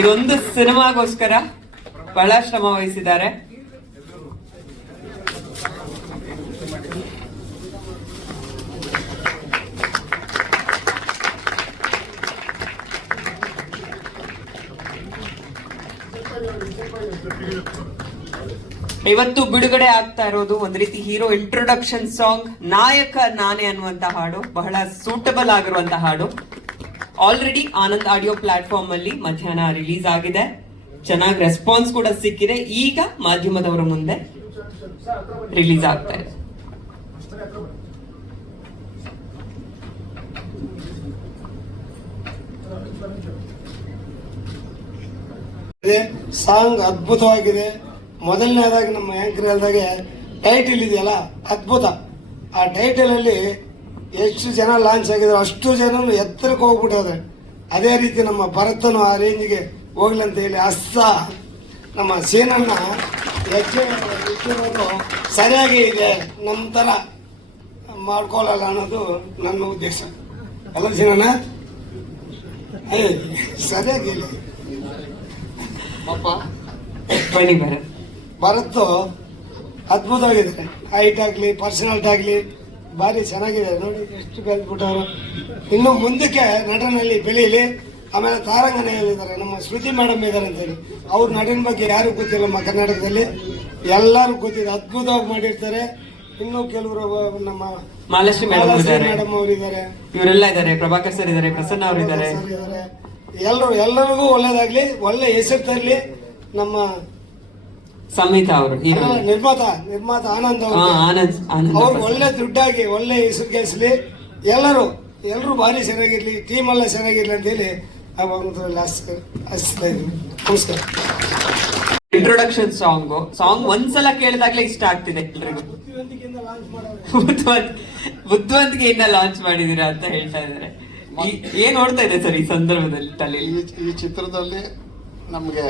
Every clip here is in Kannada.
ಇದೊಂದು ಸಿನಿಮಾಗೋಸ್ಕರ ಬಹಳ ಶ್ರಮ ವಹಿಸಿದ್ದಾರೆ. ಇವತ್ತು ಬಿಡುಗಡೆ ಆಗ್ತಾ ಇರೋದು ಒಂದ್ ರೀತಿ ಹೀರೋ ಇಂಟ್ರೊಡಕ್ಷನ್ ಸಾಂಗ್, ನಾಯಕ ನಾನೇ ಅನ್ನುವಂತ ಹಾಡು, ಬಹಳ ಸೂಟಬಲ್ ಆಗಿರುವಂತ ಹಾಡು. ಆಲ್ರೆಡಿ ಆನಂದ್ ಆಡಿಯೋ ಪ್ಲಾಟ್ಫಾರ್ಮ್ ಅಲ್ಲಿ ಮಧ್ಯಾಹ್ನ ರಿಲೀಸ್ ಆಗಿದೆ, ಚೆನ್ನಾಗಿ ರೆಸ್ಪಾನ್ಸ್ ಕೂಡ ಸಿಕ್ಕಿದೆ. ಈಗ ಮಾಧ್ಯಮದವರ ಮುಂದೆ ರಿಲೀಸ್ ಆಗ್ತಾ ಇದೆ. ಸಾಂಗ್ ಅದ್ಭುತವಾಗಿದೆ. ಮೊದಲನೇದಾಗಿ ನಮ್ಮ ಆಂಕರ್ ಹೇಳಿದಾಗೆ ಟೈಟಲ್ ಇದೆಯಲ್ಲ ಅದ್ಭುತ. ಆ ಟೈಟಲ್ ಅಲ್ಲಿ ಎಷ್ಟು ಜನ ಲಾಂಚ್ ಆಗಿದ್ರು ಅಷ್ಟು ಜನ ಎತ್ತರಕ್ಕೆ ಹೋಗ್ಬಿಟ್ಟವ್ರೆ. ಅದೇ ರೀತಿ ನಮ್ಮ ಭರತನು ಆ ರೇಂಜ್ಗೆ ಹೋಗ್ಲಿ ಅಂತ ಹೇಳಿ ನಮ್ಮ ಸೀನನ್ನ ಹೆಚ್ಚಿರೋದು ಸರಿಯಾಗಿ ಇದೆ, ನಮ್ಮ ತರ ಮಾಡ್ಕೊಳ್ಳಲ್ಲ ಅನ್ನೋದು ನನ್ನ ಉದ್ದೇಶ. ಅಲ್ಲ ಸೀನಣ್ಣ, ಸರಿಯಾಗಿಲ್ಲ ಬನ್ನಿ ಭರತ್ ಅದ್ಭುತವಾಗಿದ್ದಾರೆ. ಹೈಟ್ ಆಗ್ಲಿ ಪರ್ಸನಾಲಿಟಿ ಆಗ್ಲಿ ಭಾರಿ ಚೆನ್ನಾಗಿದೆ. ನೋಡಿ ಎಷ್ಟು ಬೆಳೆದ್ಬಿಟ್ಟವರು. ಇನ್ನು ಮುಂದಕ್ಕೆ ನಟನಲ್ಲಿ ಬೆಳೀಲಿ. ಆಮೇಲೆ ತಾರಂಗನ ಹೇಳಿದ್ದಾರೆ, ನಮ್ಮ ಶ್ರುತಿ ಮೇಡಮ್ ಇದ್ದಾರೆ ಅಂತೇಳಿ. ಅವ್ರ ನಟನ ಬಗ್ಗೆ ಯಾರು ಗೊತ್ತಿಲ್ಲ ನಮ್ಮ ಕರ್ನಾಟಕದಲ್ಲಿ, ಎಲ್ಲರೂ ಗೊತ್ತಿದೆ, ಅದ್ಭುತವಾಗಿ ಮಾಡಿರ್ತಾರೆ. ಇನ್ನು ಕೆಲವರು ನಮ್ಮ ಮಾಲಶ್ರೀ ಮೇಡಮ್ ಅವರಿದ್ದಾರೆ, ಇವರೆಲ್ಲ ಇದ್ದಾರೆ, ಪ್ರಭಾಕರ್ ಸರ್ ಇದ್ದಾರೆ, ಪ್ರಸನ್ನ ಅವರಿದ್ದಾರೆ. ಎಲ್ಲರಿಗೂ ಒಳ್ಳೇದಾಗ್ಲಿ, ಒಳ್ಳೆ ಹೆಸರು ತರಲಿ. ನಮ್ಮ ಸಂಹಿತಾ ಅವರು ನಿರ್ಮಾತ ಆನಂದ್ ಅವ್ರು ಒಳ್ಳೆ ದುಡ್ಡಾಗಿ ಒಳ್ಳೆ ಹೆಸರು ಗೆಲ್ಸ್ಲಿ. ಎಲ್ಲರೂ ಭಾರಿ ಚೆನ್ನಾಗಿರ್ಲಿ, ಟೀಮ್ ಎಲ್ಲ ಚೆನ್ನಾಗಿರ್ಲಿ ಅಂತ ಹೇಳಿ ನಮಸ್ಕಾರ. ಇಂಟ್ರೊಡಕ್ಷನ್ ಸಾಂಗ್ ಒಂದ್ಸಲ ಕೇಳಿದಾಗ್ಲೇ ಇಷ್ಟ ಆಗ್ತಿದೆ ಎಲ್ರಿಗೂ. ಬುದ್ಧಿವಂತಿಕೆಯಿಂದ ಲಾಂಚ್ ಮಾಡಿದೀರಾ ಅಂತ ಹೇಳ್ತಾ ಇದ್ದಾರೆ. ಏನ್ ನೋಡ್ತಾ ಇದೆ ಸರ್ ಈ ಸಂದರ್ಭದಲ್ಲಿ ತಲೆಯಲ್ಲಿ? ಈ ಚಿತ್ರದಲ್ಲಿ ನಮ್ಗೆ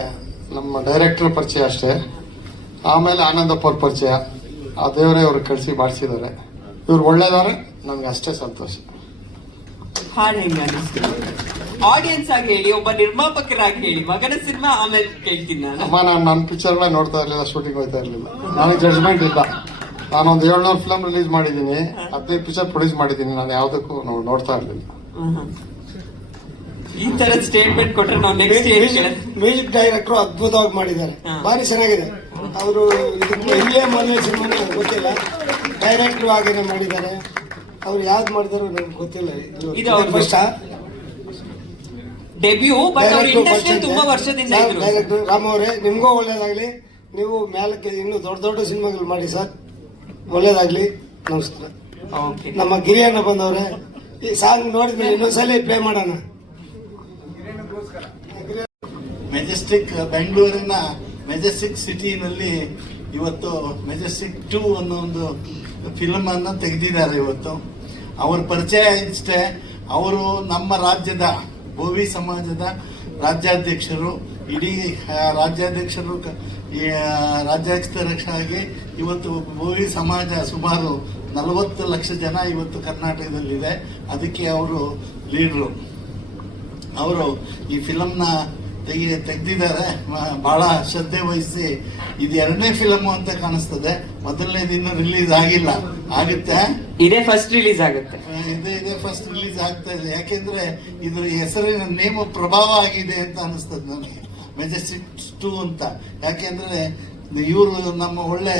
ನಮ್ಮ ಡೈರೆಕ್ಟರ್ ಪರಿಚಯ ಅಷ್ಟೇ, ಆಮೇಲೆ ಆನಂದಪ್ಪ ಅವ್ರ ಪರಿಚಯ. ಆ ದೇವರೇ ಅವ್ರು ಕಳಿಸಿ ಮಾಡಿಸಿದ್ದಾರೆ. ಇವ್ರು ಒಳ್ಳೇದಾರೆ, ನಮ್ಗೆ ಅಷ್ಟೇ ಸಂತೋಷ. ಹಾಡು ಹೆಂಗ ಆಡಿಯನ್ಸ್ ಆಗಿ ಹೇಳಿ, ಒಬ್ಬ ನಿರ್ಮಾಪಕರಾಗಿ ಹೇಳಿ. ಮಗನ ಸಿನಿಮಾ ಆಮೇಲೆ ಕೇಳ್ತೀನಿ ನಾನು. ಅಮ್ಮ, ನಾನು ನನ್ನ ಪಿಕ್ಚರ್ನ ನೋಡ್ತಾ ಇರ್ಲಿಲ್ಲ, ಶೂಟಿಂಗ್ ಹೋಗ್ತಾ ಇರ್ಲಿಲ್ಲ, ನನಗೆ ಜಡ್ಜ್ಮೆಂಟ್ ಇಲ್ಲ. ನಾನೊಂದು 700 ಫಿಲಮ್ ರಿಲೀಸ್ ಮಾಡಿದ್ದೀನಿ, 15 ಪಿಕ್ಚರ್ ಪ್ರೊಡ್ಯೂಸ್ ಮಾಡಿದ್ದೀನಿ. ನಾನು ಯಾವ್ದಕ್ಕೂ ನೋಡ್ತಾ ಇರ್ಲಿಲ್ಲ. ಈ ತರ ಸ್ಟೇಟ್ಮೆಂಟ್ ಕೊಟ್ರೆ ನಾವು ನೆಕ್ಸ್ಟ್ ಮ್ಯೂಸಿಕ್ ಡೈರೆಕ್ಟರ್ ಅದ್ಭುತವಾಗಿ ಮಾಡಿದ್ದಾರೆ, ಭಾರಿ ಚೆನ್ನಾಗಿದೆ. ಅವರು ಇಲ್ಲೇ ಮೊದಲನೇ ಸಿನಿಮಾನೇ ಗೊತ್ತಿಲ್ಲ, ಡೈರೆಕ್ಟರ್ ಆಗೇನೆ ಮಾಡಿದ್ದಾರೆ. ಅವ್ರು ಯಾವ್ದು ಮಾಡಿದಾರೋ ನಮ್ಗೆ ಗೊತ್ತಿಲ್ಲ. ಫಸ್ಟ್ ಡೆಬ್ಯೂ, ಬಟ್ ಅವರು ಇಂಡಸ್ಟ್ರಿ ತುಂಬಾ ವರ್ಷದಿಂದ ಇದ್ರು. ಡೈರೆಕ್ಟರ್ ರಾಮ್ ಅವರೇ, ನಿಮ್ಗೂ ಒಳ್ಳೇದಾಗ್ಲಿ. ನೀವು ಮೇಲಕ್ಕೆ ಇನ್ನೂ ದೊಡ್ಡ ದೊಡ್ಡ ಸಿನಿಮಾಗಳು ಮಾಡಿ ಸರ್, ಒಳ್ಳೇದಾಗ್ಲಿ. ನಮಸ್ಕಾರ. ನಮ್ಮ ಗಿರಿಯಣ್ಣ ಬಂದವ್ರೆ, ಈ ಸಾಂಗ್ ನೋಡಿದ್ಮೇಲೆ ಇನ್ನೊಂದ್ಸಲ ಪ್ಲೇ ಮಾಡೋಣ. ಮೆಜೆಸ್ಟಿಕ್, ಬೆಂಗಳೂರಿನ ಮೆಜೆಸ್ಟಿಕ್ ಸಿಟಿನಲ್ಲಿ ಇವತ್ತು ಮೆಜೆಸ್ಟಿಕ್ 2 ಅನ್ನೋ ಒಂದು ಫಿಲ್ಮ್ ಅನ್ನು ತೆಗೆದಿದ್ದಾರೆ. ಇವತ್ತು ಅವ್ರ ಪರಿಚಯ ಇಷ್ಟೇ. ಅವರು ನಮ್ಮ ರಾಜ್ಯದ ಭೋವಿ ಸಮಾಜದ ರಾಜ್ಯಾಧ್ಯಕ್ಷರು. ಇಡೀ ರಾಜ್ಯಾಧ್ಯಕ್ಷರು ರಾಜ್ಯಾಧ್ಯಕ್ಷರಾಗಿ ಇವತ್ತು ಭೋವಿ ಸಮಾಜ ಸುಮಾರು 40 ಲಕ್ಷ ಜನ ಇವತ್ತು ಕರ್ನಾಟಕದಲ್ಲಿದೆ. ಅದಕ್ಕೆ ಅವರು ಲೀಡ್ರು. ಅವರು ಈ ಫಿಲಮ್ನ ತೆಗೆದಿದ್ದಾರೆ, ಬಹಳ ಶ್ರದ್ಧೆ ವಹಿಸಿ. ಇದು 2ನೇ ಫಿಲಮ್ ಅಂತ ಕಾಣಿಸ್ತದೆ, ಮೊದಲನೇದು ಇನ್ನೂ ರಿಲೀಸ್ ಆಗಿಲ್ಲ. ಆಗುತ್ತೆ, ಇದೇ ಫಸ್ಟ್ ರಿಲೀಸ್ ಆಗುತ್ತೆ. ಇದೇ ಫಸ್ಟ್ ರಿಲೀಸ್ ಆಗ್ತಾ ಇದೆ. ಯಾಕೆಂದ್ರೆ ಇದ್ರ ಹೆಸರಿನ ನೇಮ ಪ್ರಭಾವ ಆಗಿದೆ ಅಂತ ಅನಿಸ್ತದೆ ನನಗೆ, ಮೆಜೆಸ್ಟಿಕ್ 2 ಅಂತ. ಯಾಕೆಂದ್ರೆ ಇವರು ನಮ್ಮ ಒಳ್ಳೆ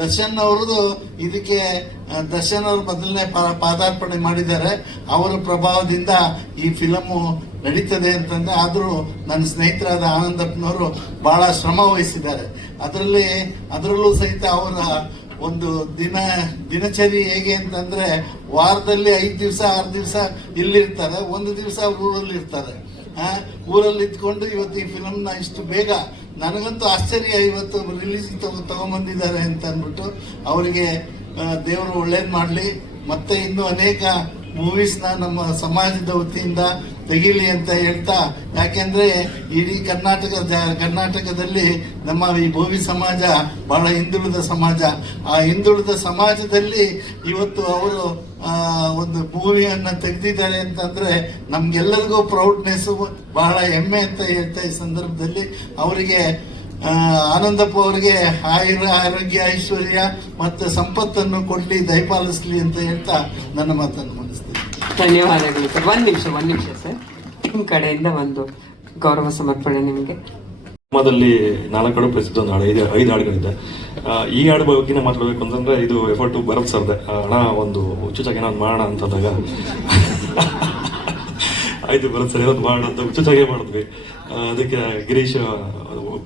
ದರ್ಶನ್ ಅವ್ರದ್ದು ಇದಕ್ಕೆ ದರ್ಶನ್ ಅವರು ಮೊದಲನೇ ಪಾದಾರ್ಪಣೆ ಮಾಡಿದ್ದಾರೆ. ಅವರ ಪ್ರಭಾವದಿಂದ ಈ ಫಿಲಮು ನಡೀತದೆ ಅಂತಂದ್ರೆ, ಆದ್ರೂ ನನ್ನ ಸ್ನೇಹಿತರಾದ ಆನಂದಪ್ಪನವರು ಬಹಳ ಶ್ರಮ ವಹಿಸಿದ್ದಾರೆ. ಅದರಲ್ಲೂ ಸಹಿತ ಅವರ ಒಂದು ದಿನಚರಿ ಹೇಗೆ ಅಂತಂದ್ರೆ, ವಾರದಲ್ಲಿ 5 ದಿವಸ 6 ದಿವಸ ಇಲ್ಲಿರ್ತಾರೆ, 1 ದಿವಸ ಊರಲ್ಲಿ ಇರ್ತಾರೆ. ಊರಲ್ಲಿ ಇದ್ಕೊಂಡು ಇವತ್ತು ಈ ಫಿಲಮ್ನ ಇಷ್ಟು ಬೇಗ, ನನಗಂತೂ ಆಶ್ಚರ್ಯ, ಇವತ್ತು ರಿಲೀಸ್ ತಗೊಂಡ್ಬಂದಿದ್ದಾರೆ ಅಂತ ಅಂದ್ಬಿಟ್ಟು. ಅವರಿಗೆ ದೇವರು ಒಳ್ಳೇದು ಮಾಡಲಿ. ಮತ್ತೆ ಇನ್ನೂ ಅನೇಕ ಮೂವೀಸ್ನ ನಮ್ಮ ಸಮಾಜದ ವತಿಯಿಂದ ತೆಗೀಲಿ ಅಂತ ಹೇಳ್ತಾ, ಯಾಕೆಂದ್ರೆ ಇಡೀ ಕರ್ನಾಟಕದಲ್ಲಿ ನಮ್ಮ ಈ ಭೋವಿ ಸಮಾಜ ಬಹಳ ಹಿಂದುಳಿದ ಸಮಾಜ. ಆ ಹಿಂದುಳಿದ ಸಮಾಜದಲ್ಲಿ ಇವತ್ತು ಅವರು ಒಂದು ಮೂವಿಯನ್ನ ತೆಗೆದಿದ್ದಾರೆ ಅಂತಂದ್ರೆ ನಮ್ಗೆಲ್ಲರಿಗೂ ಪ್ರೌಡ್ನೆಸ್, ಬಹಳ ಹೆಮ್ಮೆ ಅಂತ ಹೇಳ್ತಾ ಈ ಸಂದರ್ಭದಲ್ಲಿ ಅವರಿಗೆ ಆನಂದಪ್ಪ ಅವರಿಗೆ ಆರೋಗ್ಯ, ಐಶ್ವರ್ಯ ಮತ್ತು ಸಂಪತ್ತನ್ನು ಕೊಡ್ಲಿ, ದಯಪಾಲಿಸ್ಲಿ ಅಂತ ಹೇಳ್ತಾ ನನ್ನ ಮಾತನ್ನು ಮುಗಿಸ್ತೀನಿ. ಧನ್ಯವಾದಗಳು ಸರ್. ಒಂದ್ ನಿಮಿಷ ಸರ್, ನಿಮ್ ಕಡೆಯಿಂದ ಒಂದು ಗೌರವ ಸಮರ್ಪಣೆ ನಿಮಗೆ. ಸಿನಿಮಾದಲ್ಲಿ 4 ಹಾಡು ಪ್ಲಸ್ ಒಂದು ಹಾಡು, 5 ಹಾಡುಗಳಿದೆ. ಈ ಹಾಡು ಬಗ್ಗೆ ಮಾತಾಡಬೇಕು ಅಂತಂದ್ರೆ ಇದು ಎಫರ್ಟ್ ಭರತ್ ಸರ್ದೆ. ಹಣ ಒಂದು ಹುಚ್ಚುಚಾಗಿ ನಾವು ಮಾಡೋಣ ಅಂತಂದಾಗ ಆಯ್ತು ಭರತ್ ಸರ್ ಏನೊಂದು ಮಾಡೋಣ ಅಂತ ಹುಚ್ಚುಚಾಗೆ ಮಾಡಿದ್ವಿ. ಅದಕ್ಕೆ ಗಿರೀಶ್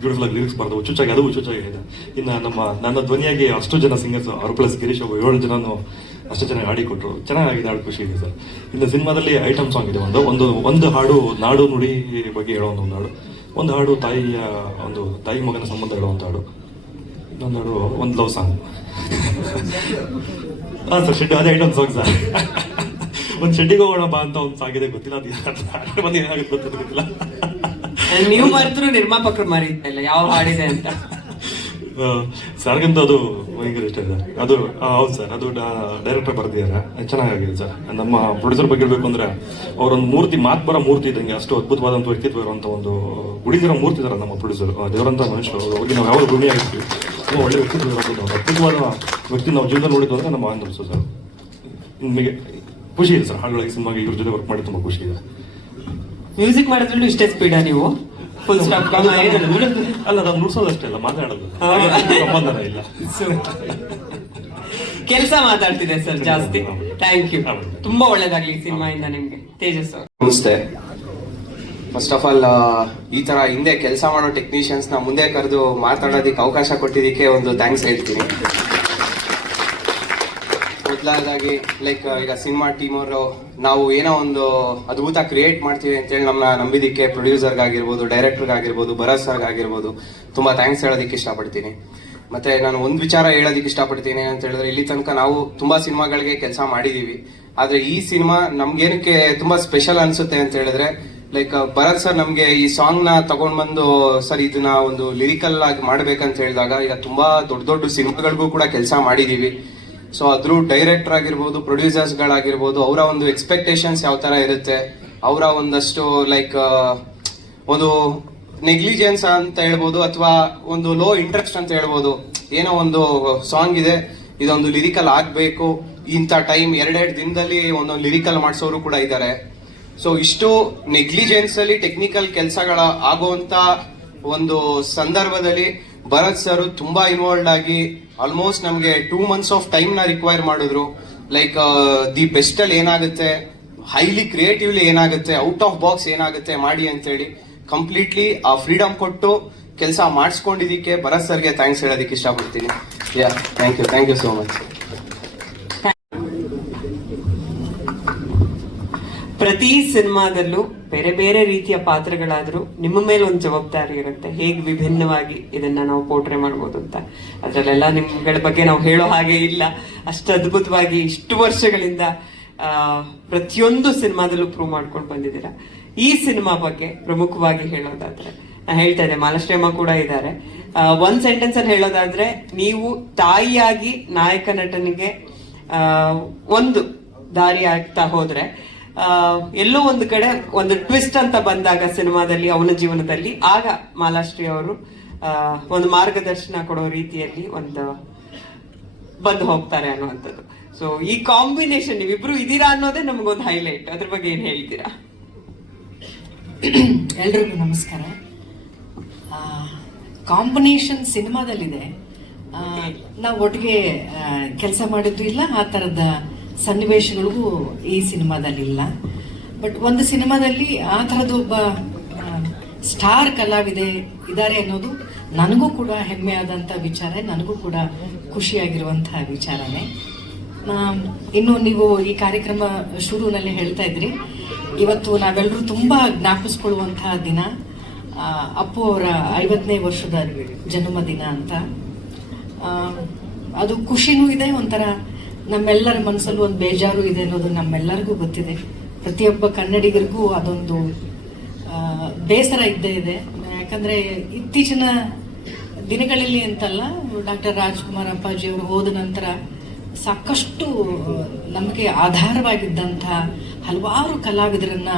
ಬ್ಯೂಟಿಫುಲ್ ಆಗಿ ಲಿರಿಕ್ಸ್ ಬರ್ತದೆ, ಹುಚ್ಚುಚಾಗಿ ಅದು ಹುಚ್ಚುಚಾಗಿ ಇದೆ. ಇನ್ನು ನನ್ನ ಧ್ವನಿಯಾಗಿ ಅಷ್ಟು ಜನ ಸಿಂಗರ್ಸ್, ಅವ್ರು ಪ್ಲಸ್ ಗಿರೀಶ್ 7 ಜನನು ಅಷ್ಟು ಚೆನ್ನಾಗಿ ಹಾಡಿ ಕೊಟ್ಟರು. ಚೆನ್ನಾಗಿದೆ, ಹಾಡು ಖುಷಿ ಇದೆ ಸರ್. ಇನ್ನು ಸಿನಿಮಾದಲ್ಲಿ ಐಟಮ್ ಸಾಂಗ್ ಇದೆ, ಒಂದು ಹಾಡು ನಾಡು ನುಡಿ ಬಗ್ಗೆ ಹೇಳೋ ಒಂದು ಹಾಡು, ಒಂದು ಹಾಡು ತಾಯಿ ಮಗನ ಸಂಬಂಧ ಹೇಳುವಂತ ಹಾಡು, ಇನ್ನೊಂದು ಹಾಡು ಒಂದು ಲವ್ ಸಾಂಗ್. ಹಾ ಸರ್, ಶೆಡ್ ಅದೇ ಐಟಮ್ ಸಾಂಗ್ ಸರ್. ಒಂದು ಶೆಡ್ಡಿಗೆ ಹೋಗೋಣ ಬಾ ಅಂತ ಒಂದು ಸಾಂಗ್ ಇದೆ, ಗೊತ್ತಿಲ್ಲ ಅದು ಏನಾಗುತ್ತೆ ಗೊತ್ತಿಲ್ಲ. ನೀವು ಮರೆತರು ನಿರ್ಮಾಪಕರು ಮರೀತಿಲ್ಲ ಯಾವ ಹಾಡಿದೆ ಅಂತ. ಸರ್ಗಂತೂ ಅದು ಭಯಂಕರ ಇಷ್ಟ ಇದೆ. ಅದು ಹೌದು ಸರ್, ಅದು ಡೈರೆಕ್ಟರ್ ಬರ್ದಿದ್ದಾರೆ, ಚೆನ್ನಾಗಿದೆ ಸರ್. ನಮ್ಮ ಪ್ರೊಡ್ಯೂಸರ್ ಬಗ್ಗೆ ಹೇಳ್ಬೇಕು ಅಂದ್ರೆ ಅವರೊಂದು ಮೂರ್ತಿ, ಮಾತು ಮೂರ್ತಿ ಇದ್ದಂಗೆ, ಅಷ್ಟು ಅದ್ಭುತವಾದಂಥ ವ್ಯಕ್ತಿತ್ವ ಇರುವಂಥ ಒಂದು ಗುಡಿದಿರೋ ಮೂರ್ತಿ ಇದ್ದಾರೆ ನಮ್ಮ ಪ್ರೊಡ್ಯೂಸರ್. ದೇವರಂತ ಮನುಷ್ಯರು, ಅವ್ರಿಗೆ ನಾವು ಯಾವಾಗ ಭೂಮಿ ಆಗಿರ್ತೀವಿ, ಒಳ್ಳೆ ವ್ಯಕ್ತಿತ್ವ ಇರೋದು, ಅದ್ಭುತವಾದ ವ್ಯಕ್ತಿ ನಾವು ಜೀವನ ನೋಡಿದ್ದು ಅಂದ್ರೆ ನಮ್ಮ ಆನಂದ ಸರ್. ನಿಮಗೆ ಖುಷಿ ಇದೆ ಸರ್ ಹಾಡುಗಳಿಗೆ, ಸಿನಿಮಾಗೆ ಇವ್ರ ಜೊತೆ ವರ್ಕ್ ಮಾಡಿ ತುಂಬಾ ಖುಷಿ ಇದೆ. ಮ್ಯೂಸಿಕ್ ಮಾಡಿದ್ರೂ ಇಷ್ಟೇ ಸ್ಪೀಡಾ ನೀವು? ಫುಲ್ ಸ್ಟಾಪ್ ಅಲ್ಲ, ನಾವು ನುಡ್ಸೋದಷ್ಟೇ ಅಲ್ಲ, ಮಾತಾಡೋದು ಸಂಬಂಧನ ಇಲ್ಲ. ಕೆಲಸ ಮಾತಾಡ್ತಿದೆ ಸರ್ ಜಾಸ್ತಿ. ಥ್ಯಾಂಕ್ ಯು, ತುಂಬಾ ಒಳ್ಳೇದಾಗ್ಲಿ ಸಿನಿಮಾಯಿಂದ ನಿಮ್ಗೆ. ತೇಜಸ್ ಅವರು ನಮಸ್ತೆ. ಫಸ್ಟ್ ಆಫ್ ಆಲ್ ಈ ತರ ಹಿಂದೆ ಕೆಲಸ ಮಾಡೋ ಟೆಕ್ನಿಷಿಯನ್ಸ್ ನ ಮುಂದೆ ಕರೆದು ಮಾತಾಡೋದಕ್ಕೆ ಅವಕಾಶ ಕೊಟ್ಟಿದ್ದಕ್ಕೆ ಒಂದು ಥ್ಯಾಂಕ್ಸ್ ಹೇಳ್ತೀನಿ. ಮೊದಲಾಗಿ ಲೈಕ್ ಈಗ ಸಿನಿಮಾ ಟೀಮ್ ಅವರು ನಾವು ಏನೋ ಒಂದು ಅದ್ಭುತ ಕ್ರಿಯೇಟ್ ಮಾಡ್ತೀವಿ ಅಂತೇಳಿ ನಮ್ಮನ್ನ ನಂಬಿದಕ್ಕೆ ಪ್ರೊಡ್ಯೂಸರ್ಗಾಗಿರ್ಬೋದು, ಡೈರೆಕ್ಟರ್ಗಾಗಿರ್ಬೋದು, ಭರತ್ ಸರ್ಗಾಗಿರ್ಬೋದು ತುಂಬಾ ಥ್ಯಾಂಕ್ಸ್ ಹೇಳೋದಕ್ಕೆ ಇಷ್ಟಪಡ್ತೀನಿ. ಮತ್ತೆ ನಾನು ಒಂದು ವಿಚಾರ ಹೇಳೋದಕ್ಕೆ ಇಷ್ಟಪಡ್ತೀನಿ ಅಂತ ಹೇಳಿದ್ರೆ, ಇಲ್ಲಿ ತನಕ ನಾವು ತುಂಬಾ ಸಿನಿಮಾಗಳಿಗೆ ಕೆಲಸ ಮಾಡಿದೀವಿ, ಆದ್ರೆ ಈ ಸಿನಿಮಾ ನಮ್ಗೇನಕ್ಕೆ ತುಂಬಾ ಸ್ಪೆಷಲ್ ಅನ್ಸುತ್ತೆ ಅಂತ ಹೇಳಿದ್ರೆ, ಲೈಕ್ ಭರತ್ ಸರ್ ನಮ್ಗೆ ಈ ಸಾಂಗ್ ನ ತಗೊಂಡ್ ಬಂದು ಸರ್ ಇದನ್ನ ಒಂದು ಲಿರಿಕಲ್ ಆಗಿ ಮಾಡ್ಬೇಕಂತ ಹೇಳಿದಾಗ, ಈಗ ತುಂಬಾ ದೊಡ್ಡ ದೊಡ್ಡ ಸಿನಿಮಾಗಳಿಗೂ ಕೂಡ ಕೆಲಸ ಮಾಡಿದೀವಿ. ಸೊ ಅದ್ರ ಡೈರೆಕ್ಟರ್ ಆಗಿರ್ಬೋದು, ಪ್ರೊಡ್ಯೂಸರ್ಸ್ ಗಳಾಗಿರ್ಬೋದು, ಅವರ ಒಂದು ಎಕ್ಸ್ಪೆಕ್ಟೇಷನ್ಸ್ ಯಾವ ತರ ಇರುತ್ತೆ, ಅವರ ಒಂದಷ್ಟು ಲೈಕ್ ಒಂದು ನೆಗ್ಲಿಜೆನ್ಸ್ ಅಂತ ಹೇಳ್ಬೋದು, ಅಥವಾ ಒಂದು ಲೋ ಇಂಟ್ರೆಸ್ಟ್ ಅಂತ ಹೇಳ್ಬೋದು. ಏನೋ ಒಂದು ಸಾಂಗ್ ಇದೆ, ಇದೊಂದು ಲಿರಿಕಲ್ ಆಗ್ಬೇಕು, ಇಂಥ ಟೈಮ್ 2 ದಿನದಲ್ಲಿ ಒಂದೊಂದು ಲಿರಿಕಲ್ ಮಾಡಿಸೋರು ಕೂಡ ಇದ್ದಾರೆ. ಸೊ ಇಷ್ಟು ನೆಗ್ಲಿಜೆನ್ಸ್ ಅಲ್ಲಿ ಟೆಕ್ನಿಕಲ್ ಕೆಲಸಗಳ ಆಗುವಂತ ಒಂದು ಸಂದರ್ಭದಲ್ಲಿ ಭರತ್ ಸರ್ ತುಂಬಾ ಇನ್ವಾಲ್ವ್ ಆಗಿ ಆಲ್ಮೋಸ್ಟ್ ನಮ್ಗೆ 2 months ಆಫ್ ಟೈಮ್ ನ ರಿಕ್ವೈರ್ ಮಾಡಿದ್ರು. ಲೈಕ್ ದಿ ಬೆಸ್ಟ್ ಅಲ್ಲಿ ಏನಾಗುತ್ತೆ, ಹೈಲಿ ಕ್ರಿಯೇಟಿವ್ಲಿ ಏನಾಗುತ್ತೆ, ಔಟ್ ಆಫ್ ಬಾಕ್ಸ್ ಏನಾಗುತ್ತೆ ಮಾಡಿ ಅಂತೇಳಿ ಕಂಪ್ಲೀಟ್ಲಿ ಆ ಫ್ರೀಡಮ್ ಕೊಟ್ಟು ಕೆಲಸ ಮಾಡಿಸ್ಕೊಂಡಿದ್ದಕ್ಕೆ ಭರತ್ ಸರ್ಗೆ ಥ್ಯಾಂಕ್ಸ್ ಹೇಳೋದಕ್ಕೆ ಇಷ್ಟಪಡ್ತೀನಿ. ಯಾ, ಥ್ಯಾಂಕ್ ಯು ಸೋ ಮಚ್. ಪ್ರತಿ ಸಿನಿಮಾದಲ್ಲೂ ಬೇರೆ ಬೇರೆ ರೀತಿಯ ಪಾತ್ರಗಳಾದ್ರೂ ನಿಮ್ಮ ಮೇಲೆ ಒಂದು ಜವಾಬ್ದಾರಿ ಇರುತ್ತೆ, ಹೇಗೆ ವಿಭಿನ್ನವಾಗಿ ಇದನ್ನ ನಾವು ಪೋರ್ಟ್ರೆ ಮಾಡ್ಬೋದು ಅಂತ. ಅದ್ರಲ್ಲೆಲ್ಲ ನಿಮ್ಗಳ ಬಗ್ಗೆ ನಾವು ಹೇಳೋ ಹಾಗೆ ಇಲ್ಲ, ಅಷ್ಟು ಅದ್ಭುತವಾಗಿ ಇಷ್ಟು ವರ್ಷಗಳಿಂದ ಪ್ರತಿಯೊಂದು ಸಿನಿಮಾದಲ್ಲೂ ಪ್ರೂವ್ ಮಾಡ್ಕೊಂಡು ಬಂದಿದ್ದೀರಾ. ಈ ಸಿನಿಮಾ ಬಗ್ಗೆ ಪ್ರಮುಖವಾಗಿ ಹೇಳೋದಾದ್ರೆ, ನಾ ಹೇಳ್ತಾ ಇದ್ದೆ ಮಾಲಾಶ್ರೀ ಕೂಡ ಇದ್ದಾರೆ. ಒಂದ್ ಸೆಂಟೆನ್ಸ್ ಅಲ್ಲಿ ಹೇಳೋದಾದ್ರೆ, ನೀವು ತಾಯಿಯಾಗಿ ನಾಯಕ ನಟನಿಗೆ ಒಂದು ದಾರಿ ಆಗ್ತಾ ಹೋದ್ರೆ, ಎಲ್ಲೋ ಒಂದು ಕಡೆ ಒಂದು ಟ್ವಿಸ್ಟ್ ಅಂತ ಬಂದಾಗ ಸಿನಿಮಾದಲ್ಲಿ, ಅವನ ಜೀವನದಲ್ಲಿ, ಆಗ ಮಾಲಾಶ್ರೀ ಅವರು ಒಂದು ಮಾರ್ಗದರ್ಶನ ಕೊಡೋ ರೀತಿಯಲ್ಲಿ ಒಂದು ಬಂದು ಹೋಗ್ತಾರೆ ಅನ್ನುವಂಥದ್ದು. ಸೊ ಈ ಕಾಂಬಿನೇಷನ್ ನೀವಿಬ್ರು ಇದೀರಾ ಅನ್ನೋದೇ ನಮಗೊಂದು ಹೈಲೈಟ್. ಅದ್ರ ಬಗ್ಗೆ ಏನ್ ಹೇಳ್ತೀರಾ? ಎಲ್ರಿಗೂ ನಮಸ್ಕಾರ. ಕಾಂಬಿನೇಷನ್ ಸಿನಿಮಾದಲ್ಲಿದೆ, ನಾವು ಒಟ್ಟಿಗೆ ಕೆಲಸ ಮಾಡಿದ್ದು ಇಲ್ಲ, ಆ ಥರದ ಸನ್ನಿವೇಶಗಳಿಗೂ ಈ ಸಿನಿಮಾದಲ್ಲಿ ಇಲ್ಲ. ಬಟ್ ಒಂದು ಸಿನಿಮಾದಲ್ಲಿ ಆ ಥರದ್ದು ಒಬ್ಬ ಸ್ಟಾರ್ ಕಲಾವಿದೆ ಇದ್ದಾರೆ ಅನ್ನೋದು ನನಗೂ ಕೂಡ ಹೆಮ್ಮೆ ಆದಂಥ ವಿಚಾರ, ನನಗೂ ಕೂಡ ಖುಷಿಯಾಗಿರುವಂತಹ ವಿಚಾರನೇ. ಇನ್ನು ನೀವು ಈ ಕಾರ್ಯಕ್ರಮ ಶುರುವಿನಲ್ಲಿ ಹೇಳ್ತಾ ಇದ್ರಿ, ಇವತ್ತು ನಾವೆಲ್ಲರೂ ತುಂಬ ಜ್ಞಾಪಿಸ್ಕೊಳ್ಳುವಂತಹ ದಿನ ಅಪ್ಪು ಅವರ 50ನೇ ವರ್ಷದ ಜನ್ಮದಿನ ಅಂತ. ಅದು ಖುಷಿನೂ ಇದೆ, ಒಂಥರ ನಮ್ಮೆಲ್ಲರ ಮನಸ್ಸಲ್ಲೂ ಒಂದು ಬೇಜಾರು ಇದೆ ಅನ್ನೋದು ನಮ್ಮೆಲ್ಲರಿಗೂ ಗೊತ್ತಿದೆ. ಪ್ರತಿಯೊಬ್ಬ ಕನ್ನಡಿಗರಿಗೂ ಅದೊಂದು ಬೇಸರ ಇದ್ದೇ ಇದೆ. ಯಾಕಂದ್ರೆ ಇತ್ತೀಚಿನ ದಿನಗಳಲ್ಲಿ ಅಂತಲ್ಲ, ಡಾಕ್ಟರ್ ರಾಜ್ಕುಮಾರ್ ಅಪ್ಪಾಜಿ ಅವರು ಹೋದ ನಂತರ ಸಾಕಷ್ಟು ನಮಗೆ ಆಧಾರವಾಗಿದ್ದಂಥ ಹಲವಾರು ಕಲಾವಿದರನ್ನ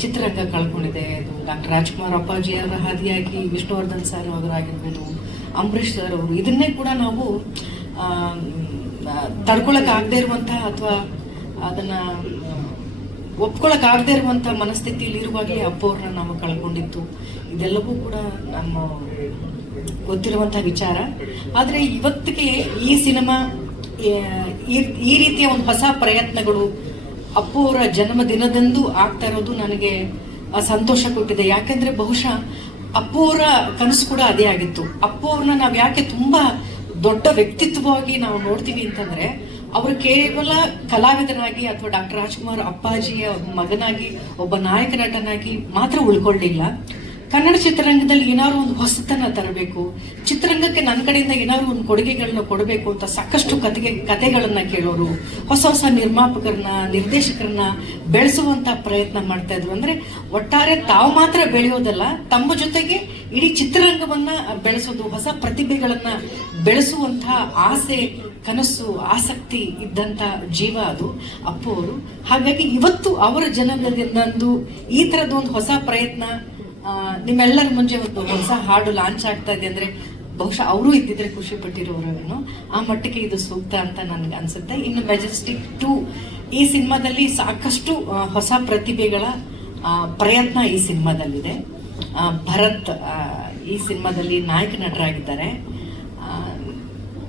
ಚಿತ್ರರಂಗ ಕಳ್ಕೊಂಡಿದೆ. ಡಾಕ್ಟರ್ ರಾಜ್ಕುಮಾರ್ ಅಪ್ಪಾಜಿ ಅವರ ಹಾದಿಯಾಗಿ ವಿಷ್ಣುವರ್ಧನ್ ಸರ್ ಅವರಾಗಿರ್ಬೋದು, ಅಂಬರೀಷ್ ಸರ್ ಅವರು, ಇದನ್ನೇ ಕೂಡ ನಾವು ತಡ್ಕೊಳಕ್ ಆಗದೆ ಇರುವಂತಹ ಅಥವಾ ಅದನ್ನ ಒಪ್ಕೊಳಕ್ ಆಗದೆ ಇರುವಂತಹ ಮನಸ್ಥಿತಿಯಲ್ಲಿ ಇರುವಾಗಲೇ ಅಪ್ಪವ್ರನ್ನ ನಾವು ಕಳ್ಕೊಂಡಿತ್ತು. ಇದೆಲ್ಲವೂ ಕೂಡ ನಮ್ಮ ಗೊತ್ತಿರುವಂತಹ ವಿಚಾರ. ಆದ್ರೆ ಇವತ್ತಿಗೆ ಈ ಸಿನಿಮಾ ಈ ರೀತಿಯ ಒಂದು ಹೊಸ ಪ್ರಯತ್ನಗಳು ಅಪ್ಪು ಅವರ ಜನ್ಮದಿನದಂದು ಆಗ್ತಾ ಇರೋದು ನನಗೆ ಸಂತೋಷ ಕೊಟ್ಟಿದೆ. ಯಾಕಂದ್ರೆ ಬಹುಶಃ ಅಪ್ಪು ಅವರ ಕನಸು ಕೂಡ ಅದೇ ಆಗಿತ್ತು. ಅಪ್ಪು ಅವ್ರನ್ನ ನಾವ್ ಯಾಕೆ ತುಂಬಾ ದೊಡ್ಡ ವ್ಯಕ್ತಿತ್ವವಾಗಿ ನಾವು ನೋಡ್ತೀವಿ ಅಂತಂದ್ರೆ, ಅವರು ಕೇವಲ ಕಲಾವಿದನಾಗಿ ಅಥವಾ ಡಾಕ್ಟರ್ ರಾಜ್ಕುಮಾರ್ ಅಪ್ಪಾಜಿಯ ಮಗನಾಗಿ ಒಬ್ಬ ನಾಯಕ ನಟನಾಗಿ ಮಾತ್ರ ಉಳ್ಕೊಳ್ಳಿಲ್ಲ. ಕನ್ನಡ ಚಿತ್ರರಂಗದಲ್ಲಿ ಏನಾದ್ರು ಒಂದು ಹೊಸತನ ತರಬೇಕು, ಚಿತ್ರರಂಗಕ್ಕೆ ನನ್ನ ಕಡೆಯಿಂದ ಏನಾದ್ರು ಒಂದು ಕೊಡುಗೆಗಳನ್ನ ಕೊಡಬೇಕು ಅಂತ ಸಾಕಷ್ಟು ಕತೆಗಳನ್ನ ಕೇಳೋರು, ಹೊಸ ಹೊಸ ನಿರ್ಮಾಪಕರನ್ನ ನಿರ್ದೇಶಕರನ್ನ ಬೆಳೆಸುವಂತ ಪ್ರಯತ್ನ ಮಾಡ್ತಾ ಇದ್ರು. ಅಂದ್ರೆ ಒಟ್ಟಾರೆ ತಾವು ಮಾತ್ರ ಬೆಳೆಯೋದಲ್ಲ, ತಮ್ಮ ಜೊತೆಗೆ ಇಡೀ ಚಿತ್ರರಂಗವನ್ನ ಬೆಳೆಸೋದು, ಹೊಸ ಪ್ರತಿಭೆಗಳನ್ನ ಬೆಳೆಸುವಂತಹ ಆಸೆ, ಕನಸು, ಆಸಕ್ತಿ ಇದ್ದಂತ ಜೀವ ಅದು ಅಪ್ಪು ಅವರು. ಹಾಗಾಗಿ ಇವತ್ತು ಅವರ ಜನ್ಮದಿನದಂದು ಈ ತರದೊಂದು ಹೊಸ ಪ್ರಯತ್ನ ನಿಮ್ಮೆಲ್ಲರ ಮುಂಚೆ ಒಂದು ಹೊಸ ಹಾಡು ಲಾಂಚ್ ಆಗ್ತಾ ಇದೆ ಅಂದ್ರೆ ಬಹುಶಃ ಅವರು ಇದ್ದಿದ್ರೆ ಖುಷಿ ಪಟ್ಟಿರೋರೇನೋ. ಆ ಮಟ್ಟಿಗೆ ಇದು ಸೂಕ್ತ ಅಂತ ನನ್ಗೆ ಅನ್ಸುತ್ತೆ. ಇನ್ನು ಮೆಜೆಸ್ಟಿಕ್ 2 ಈ ಸಿನಿಮಾದಲ್ಲಿ ಸಾಕಷ್ಟು ಹೊಸ ಪ್ರತಿಭೆಗಳ ಪ್ರಯತ್ನ ಈ ಸಿನಿಮಾದಲ್ಲಿದೆ. ಭರತ್ ಈ ಸಿನಿಮಾದಲ್ಲಿ ನಾಯಕ ನಟರಾಗಿದ್ದಾರೆ.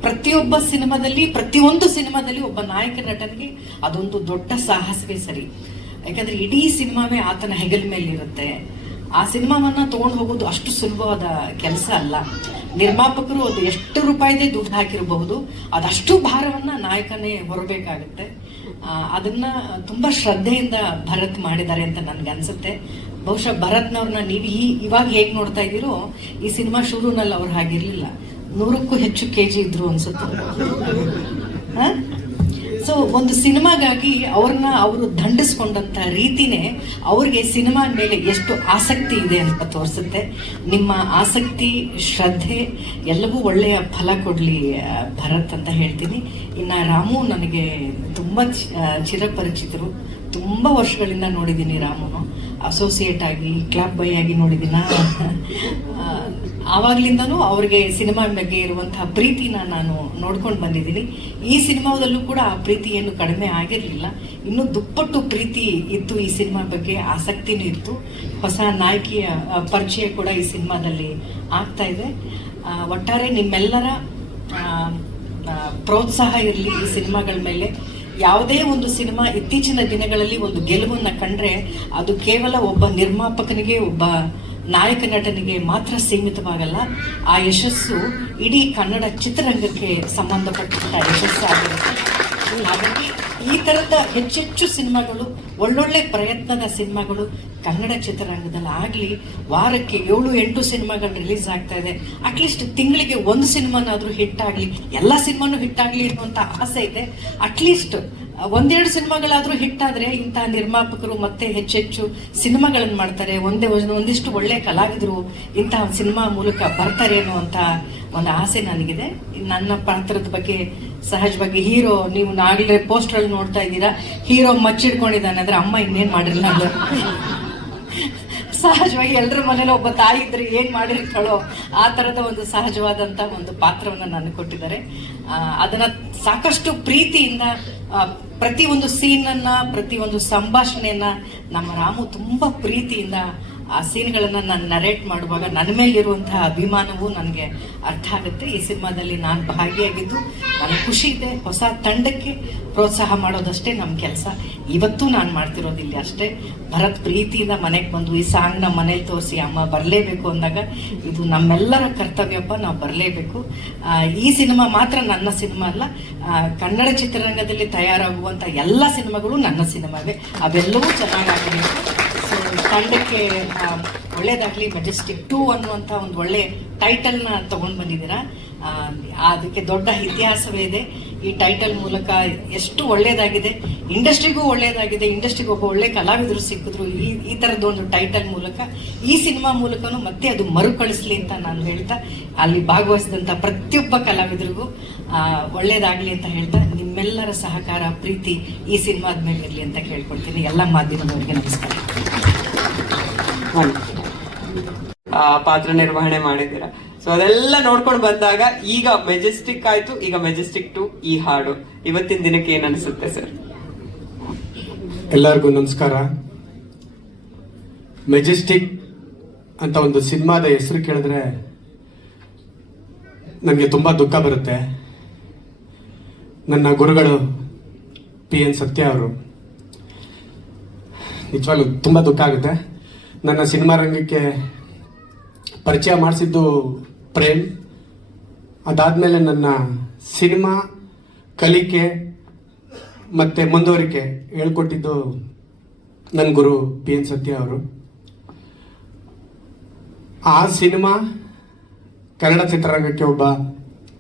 ಪ್ರತಿಯೊಬ್ಬ ಸಿನಿಮಾದಲ್ಲಿ, ಪ್ರತಿಯೊಂದು ಸಿನಿಮಾದಲ್ಲಿ ಒಬ್ಬ ನಾಯಕ ನಟನಿಗೆ ಅದೊಂದು ದೊಡ್ಡ ಸಾಹಸವೇ ಸರಿ. ಯಾಕಂದ್ರೆ ಇಡೀ ಸಿನಿಮಾವೇ ಆತನ ಹೆಗಲ ಮೇಲೆ ಇರುತ್ತೆ. ಆ ಸಿನಿಮಾವನ್ನ ತಗೊಂಡು ಹೋಗೋದು ಅಷ್ಟು ಸುಲಭವಾದ ಕೆಲಸ ಅಲ್ಲ. ನಿರ್ಮಾಪಕರು ಅದು ಎಷ್ಟು ರೂಪಾಯಿದೇ ದುಡ್ಡು ಹಾಕಿರಬಹುದು, ಅದಷ್ಟು ಭಾರವನ್ನ ನಾಯಕನೇ ಹೊರಬೇಕಾಗುತ್ತೆ. ಅದನ್ನ ತುಂಬಾ ಶ್ರದ್ಧೆಯಿಂದ ಭರತ್ ಮಾಡಿದ್ದಾರೆ ಅಂತ ನನ್ಗೆ ಅನ್ಸುತ್ತೆ. ಬಹುಶಃ ಭರತ್ನವ್ರನ್ನ ನೀವು ಇವಾಗ ಹೇಗ್ ನೋಡ್ತಾ ಇದ್ದೀರೋ, ಈ ಸಿನಿಮಾ ಶುರುನಲ್ಲಿ ಅವ್ರು ಹಾಗಿರ್ಲಿಲ್ಲ. 100ಕ್ಕೂ ಹೆಚ್ಚು ಕೆಜಿ ಇದ್ರು ಅನ್ಸುತ್ತೆ. ಸೊ ಒಂದು ಸಿನಿಮಾಗಾಗಿ ಅವ್ರನ್ನ ಅವರು ದಂಡಿಸ್ಕೊಂಡಂತ ರೀತಿನೇ ಅವ್ರಿಗೆ ಸಿನಿಮಾ ಮೇಲೆ ಎಷ್ಟು ಆಸಕ್ತಿ ಇದೆ ಅಂತ ತೋರಿಸುತ್ತೆ. ನಿಮ್ಮ ಆಸಕ್ತಿ, ಶ್ರದ್ಧೆ ಎಲ್ಲವೂ ಒಳ್ಳೆಯ ಫಲ ಕೊಡ್ಲಿ ಭರತ್ ಅಂತ ಹೇಳ್ತೀನಿ. ಇನ್ನ ರಾಮು ನನಗೆ ತುಂಬಾ ಚಿರಪರಿಚಿತರು. ತುಂಬಾ ವರ್ಷಗಳಿಂದ ನೋಡಿದ್ದೀನಿ ರಾಮುನು. ಅಸೋಸಿಯೇಟ್ ಆಗಿ, ಕ್ಲಬ್ ಬಾಯ್ ಆಗಿ ನೋಡಿದ್ದೀನ. ಆವಾಗ್ಲಿಂದನೂ ಅವ್ರಿಗೆ ಸಿನಿಮಾ ಬಗ್ಗೆ ಇರುವಂತಹ ಪ್ರೀತಿನ ನಾನು ನೋಡ್ಕೊಂಡು ಬಂದಿದ್ದೀನಿ. ಈ ಸಿನಿಮಾದಲ್ಲೂ ಕೂಡ ಆ ಪ್ರೀತಿ ಏನು ಕಡಿಮೆ ಆಗಿರ್ಲಿಲ್ಲ, ಇನ್ನು ದುಪ್ಪಟ್ಟು ಪ್ರೀತಿ ಇತ್ತು. ಈ ಸಿನಿಮಾ ಬಗ್ಗೆ ಆಸಕ್ತಿನೂ ಇತ್ತು. ಹೊಸ ನಾಯಕಿಯ ಪರಿಚಯ ಕೂಡ ಈ ಸಿನಿಮಾದಲ್ಲಿ ಆಗ್ತಾ ಇದೆ. ಒಟ್ಟಾರೆ ನಿಮ್ಮೆಲ್ಲರ ಪ್ರೋತ್ಸಾಹ ಇರಲಿ ಈ ಸಿನಿಮಾಗಳ ಮೇಲೆ. ಯಾವುದೇ ಒಂದು ಸಿನಿಮಾ ಇತ್ತೀಚಿನ ದಿನಗಳಲ್ಲಿ ಒಂದು ಗೆಲುವನ್ನ ಕಂಡ್ರೆ ಅದು ಕೇವಲ ಒಬ್ಬ ನಿರ್ಮಾಪಕನಿಗೆ, ಒಬ್ಬ ನಾಯಕ ನಟನಿಗೆ ಮಾತ್ರ ಸೀಮಿತವಾಗಲ್ಲ. ಆ ಯಶಸ್ಸು ಇಡೀ ಕನ್ನಡ ಚಿತ್ರರಂಗಕ್ಕೆ ಸಂಬಂಧಪಟ್ಟ ಯಶಸ್ಸಾಗಿರುತ್ತೆ. ಹಾಗಾಗಿ ಈ ತರದ ಹೆಚ್ಚೆಚ್ಚು ಸಿನಿಮಾಗಳು, ಒಳ್ಳೊಳ್ಳೆ ಪ್ರಯತ್ನದ ಸಿನಿಮಾಗಳು ಕನ್ನಡ ಚಿತ್ರರಂಗದಲ್ಲಿ ಆಗ್ಲಿ. ವಾರಕ್ಕೆ 7-8 ಸಿನಿಮಾಗಳು ರಿಲೀಸ್ ಆಗ್ತಾ ಇದೆ. ಅಟ್ಲೀಸ್ಟ್ ತಿಂಗಳಿಗೆ ಒಂದು ಸಿನಿಮಾನಾದ್ರೂ ಹಿಟ್ ಆಗ್ಲಿ, ಎಲ್ಲಾ ಸಿನಿಮಾನು ಹಿಟ್ ಆಗ್ಲಿ ಅನ್ನುವಂತ ಆಸೆ ಇದೆ. ಅಟ್ಲೀಸ್ಟ್ 1-2 ಸಿನಿಮಾಗಳಾದ್ರೂ ಹಿಟ್ ಆದ್ರೆ ಇಂತಹ ನಿರ್ಮಾಪಕರು ಮತ್ತೆ ಹೆಚ್ಚೆಚ್ಚು ಸಿನಿಮಾಗಳನ್ನು ಮಾಡ್ತಾರೆ. ಒಂದಿಷ್ಟು ಒಳ್ಳೆ ಕಲಾವಿದರು ಇಂತಹ ಸಿನಿಮಾ ಮೂಲಕ ಬರ್ತಾರೆ ಅನ್ನುವಂತ ಒಂದು ಆಸೆ ನನಗಿದೆ. ನನ್ನ ಪಾತ್ರದ ಬಗ್ಗೆ ಸಹಜವಾಗಿ ಹೀರೋ, ನೀವು ನಾಗಲೇ ಪೋಸ್ಟರ್ ಅಲ್ಲಿ ನೋಡ್ತಾ ಇದ್ದೀರಾ, ಹೀರೋ ಮಚ್ಚಿಡ್ಕೊಂಡಿದ್ದಾನೆ ಅಂದ್ರೆ ಅಮ್ಮ ಇನ್ನೇನ್ ಮಾಡಿರಲಿಲ್ಲ ಅಂದ್ರೆ ಸಹಜವಾಗಿ ಎಲ್ಲರ ಮನೇಲಿ ಒಬ್ಬ ತಾಯಿ ಇದ್ರೆ ಏನ್ ಮಾಡಿರ್ತಾಳೋ ಆ ತರದ ಒಂದು ಸಹಜವಾದಂತ ಒಂದು ಪಾತ್ರವನ್ನ ನನಗೆ ಕೊಟ್ಟಿದ್ದಾರೆ. ಅದನ್ನ ಸಾಕಷ್ಟು ಪ್ರೀತಿಯಿಂದ ಪ್ರತಿ ಒಂದು ಸೀನ್ ಅನ್ನ, ಪ್ರತಿ ಒಂದು ಸಂಭಾಷಣೆಯನ್ನ ನಮ್ಮ ರಾಮು ತುಂಬಾ ಪ್ರೀತಿಯಿಂದ ಆ ಸೀನ್ಗಳನ್ನ ನಾನು ನರೇಟ್ ಮಾಡುವಾಗ ನನ್ನ ಮೇಲಿರುವಂತಹ ಅಭಿಮಾನವೂ ನನಗೆ ಅರ್ಥ ಆಗುತ್ತೆ. ಈ ಸಿನಿಮಾದಲ್ಲಿ ನಾನು ಭಾಗಿಯಾಗಿದ್ದು ನನಗೆ ಖುಷಿ ಇದೆ. ಹೊಸ ತಂಡಕ್ಕೆ ಪ್ರೋತ್ಸಾಹ ಮಾಡೋದಷ್ಟೇ ನಮ್ಮ ಕೆಲಸ. ಇವತ್ತು ನಾನು ಮಾಡ್ತಿರೋದಿಲ್ಲ ಅಷ್ಟೇ. ಭರತ್ ಪ್ರೀತಿಯಿಂದ ಮನೆಗೆ ಬಂದು ಈ ಸಾಂಗ್ ನಮ್ಮ ಮನೇಲಿ ತೋರಿಸಿ ಅಮ್ಮ ಬರಲೇಬೇಕು ಅಂದಾಗ ಇದು ನಮ್ಮೆಲ್ಲರ ಕರ್ತವ್ಯಪ್ಪ, ನಾವು ಬರಲೇಬೇಕು. ಈ ಸಿನಿಮಾ ಮಾತ್ರ ನನ್ನ ಸಿನಿಮಾ ಅಲ್ಲ, ಕನ್ನಡ ಚಿತ್ರರಂಗದಲ್ಲಿ ತಯಾರಾಗುವಂತ ಎಲ್ಲ ಸಿನಿಮಾಗಳು ನನ್ನ ಸಿನಿಮಾವೇ. ಅವೆಲ್ಲವೂ ಚೆನ್ನಾಗಾಗಬೇಕು. ಸೊ ತಂಡಕ್ಕೆ ಒಳ್ಳೇದಾಗ್ಲಿ. ಮೆಜೆಸ್ಟಿಕ್ 2 ಅನ್ನುವಂತ ಒಂದು ಒಳ್ಳೆ ಟೈಟಲ್ ನ ತಗೊಂಡ್ ಬಂದಿದ್ದೀರಾ. ಅದಕ್ಕೆ ದೊಡ್ಡ ಇತಿಹಾಸವೇ ಇದೆ. ಈ ಟೈಟಲ್ ಮೂಲಕ ಎಷ್ಟು ಒಳ್ಳೇದಾಗಿದೆ, ಇಂಡಸ್ಟ್ರಿಗೂ ಒಳ್ಳೇದಾಗಿದೆ. ಇಂಡಸ್ಟ್ರಿಗೆ ಒಬ್ಬ ಒಳ್ಳೆ ಕಲಾವಿದರು ಸಿಕ್ಕಿದ್ರು ಈ ತರದೊಂದು ಟೈಟಲ್ ಮೂಲಕ, ಈ ಸಿನಿಮಾ ಮೂಲಕನೂ ಮತ್ತೆ ಅದು ಮರುಕಳಿಸ್ಲಿ ಅಂತ ನಾನು ಹೇಳ್ತಾ, ಅಲ್ಲಿ ಭಾಗವಹಿಸಿದಂತ ಪ್ರತಿಯೊಬ್ಬ ಕಲಾವಿದರಿಗೂ ಒಳ್ಳೇದಾಗ್ಲಿ ಅಂತ ಹೇಳ್ತಾ, ನಿಮ್ಮೆಲ್ಲರ ಸಹಕಾರ ಪ್ರೀತಿ ಈ ಸಿನಿಮಾದ ಮೇಲೆ ಇರಲಿ ಅಂತ ಕೇಳ್ಕೊಳ್ತೀನಿ. ಎಲ್ಲ ಮಾಧ್ಯಮದವರಿಗೆ ನಮಸ್ಕಾರ. ಪಾತ್ರ ನಿರ್ವಹಣೆ ಮಾಡಿದ್ದೀರಾ. ಸೊ ಅದೆಲ್ಲ ನೋಡ್ಕೊಂಡು ಬಂದಾಗ ಈಗ ಮೆಜೆಸ್ಟಿಕ್ ಆಯ್ತು, ಈಗ ಮೆಜೆಸ್ಟಿಕ್ 2 ಈ ಹಾಡು ಇವತ್ತಿನ ದಿನಕ್ಕೆ ಏನ್ ಅನ್ಸುತ್ತೆ ಸರ್? ಎಲ್ಲರಿಗೂ ನಮಸ್ಕಾರ. ಮೆಜೆಸ್ಟಿಕ್ ಅಂತ ಒಂದು ಸಿನಿಮಾದ ಹೆಸರು ಕೇಳಿದ್ರೆ ನನಗೆ ತುಂಬಾ ದುಃಖ ಬರುತ್ತೆ. ನನ್ನ ಗುರುಗಳು PN ಸತ್ಯ ಅವರು, ನಿಜವಾಗ್ಲೂ ತುಂಬಾ ದುಃಖ ಆಗುತ್ತೆ. ನನ್ನ ಸಿನಿಮಾ ರಂಗಕ್ಕೆ ಪರಿಚಯ ಮಾಡಿಸಿದ್ದು ಪ್ರೇಮ್. ಅದಾದ್ಮೇಲೆ ನನ್ನ ಸಿನಿಮಾ ಕಲಿಕೆ ಮತ್ತೆ ಮುಂದುವರಿಕೆ ಹೇಳ್ಕೊಟ್ಟಿದ್ದು ನನ್ನ ಗುರು PN ಸತ್ಯ ಅವರು. ಆ ಸಿನಿಮಾ ಕನ್ನಡ ಚಿತ್ರರಂಗಕ್ಕೆ ಒಬ್ಬ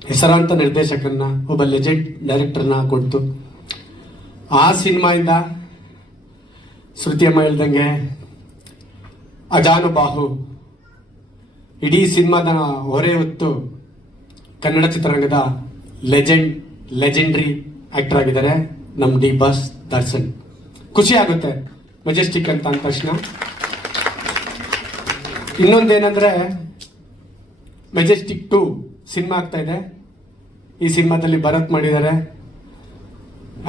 ಹೆಸರಾಂತ ನಿರ್ದೇಶಕರನ್ನ, ಒಬ್ಬ ಲೆಜೆಂಡ್ ಡೈರೆಕ್ಟರ್ನ ಕೊಡ್ತು. ಆ ಸಿನಿಮಾಯಿಂದ ಶ್ರುತಿಯಮ್ಮ ಹೇಳ್ದಂಗೆ ಅಜಾನುಬಾಹು ಇಡೀ ಸಿನಿಮಾದ ಹೊರೆ ಹೊತ್ತು ಕನ್ನಡ ಚಿತ್ರರಂಗದ ಲೆಜೆಂಡ್ರಿ ಆಕ್ಟರ್ ಆಗಿದ್ದಾರೆ ನಮ್ಮ ಡಿ ಬಾಸ್ ದರ್ಶನ್. ಖುಷಿ ಆಗುತ್ತೆ ಮೆಜೆಸ್ಟಿಕ್ ಅಂತ ಅಂದ ತಕ್ಷಣ. ಇನ್ನೊಂದೇನಂದ್ರೆ ಮೆಜೆಸ್ಟಿಕ್ 2 ಸಿನಿಮಾ ಆಗ್ತಾ ಇದೆ. ಈ ಸಿನಿಮಾದಲ್ಲಿ ಭರತ್ ಮಾಡಿದ್ದಾರೆ.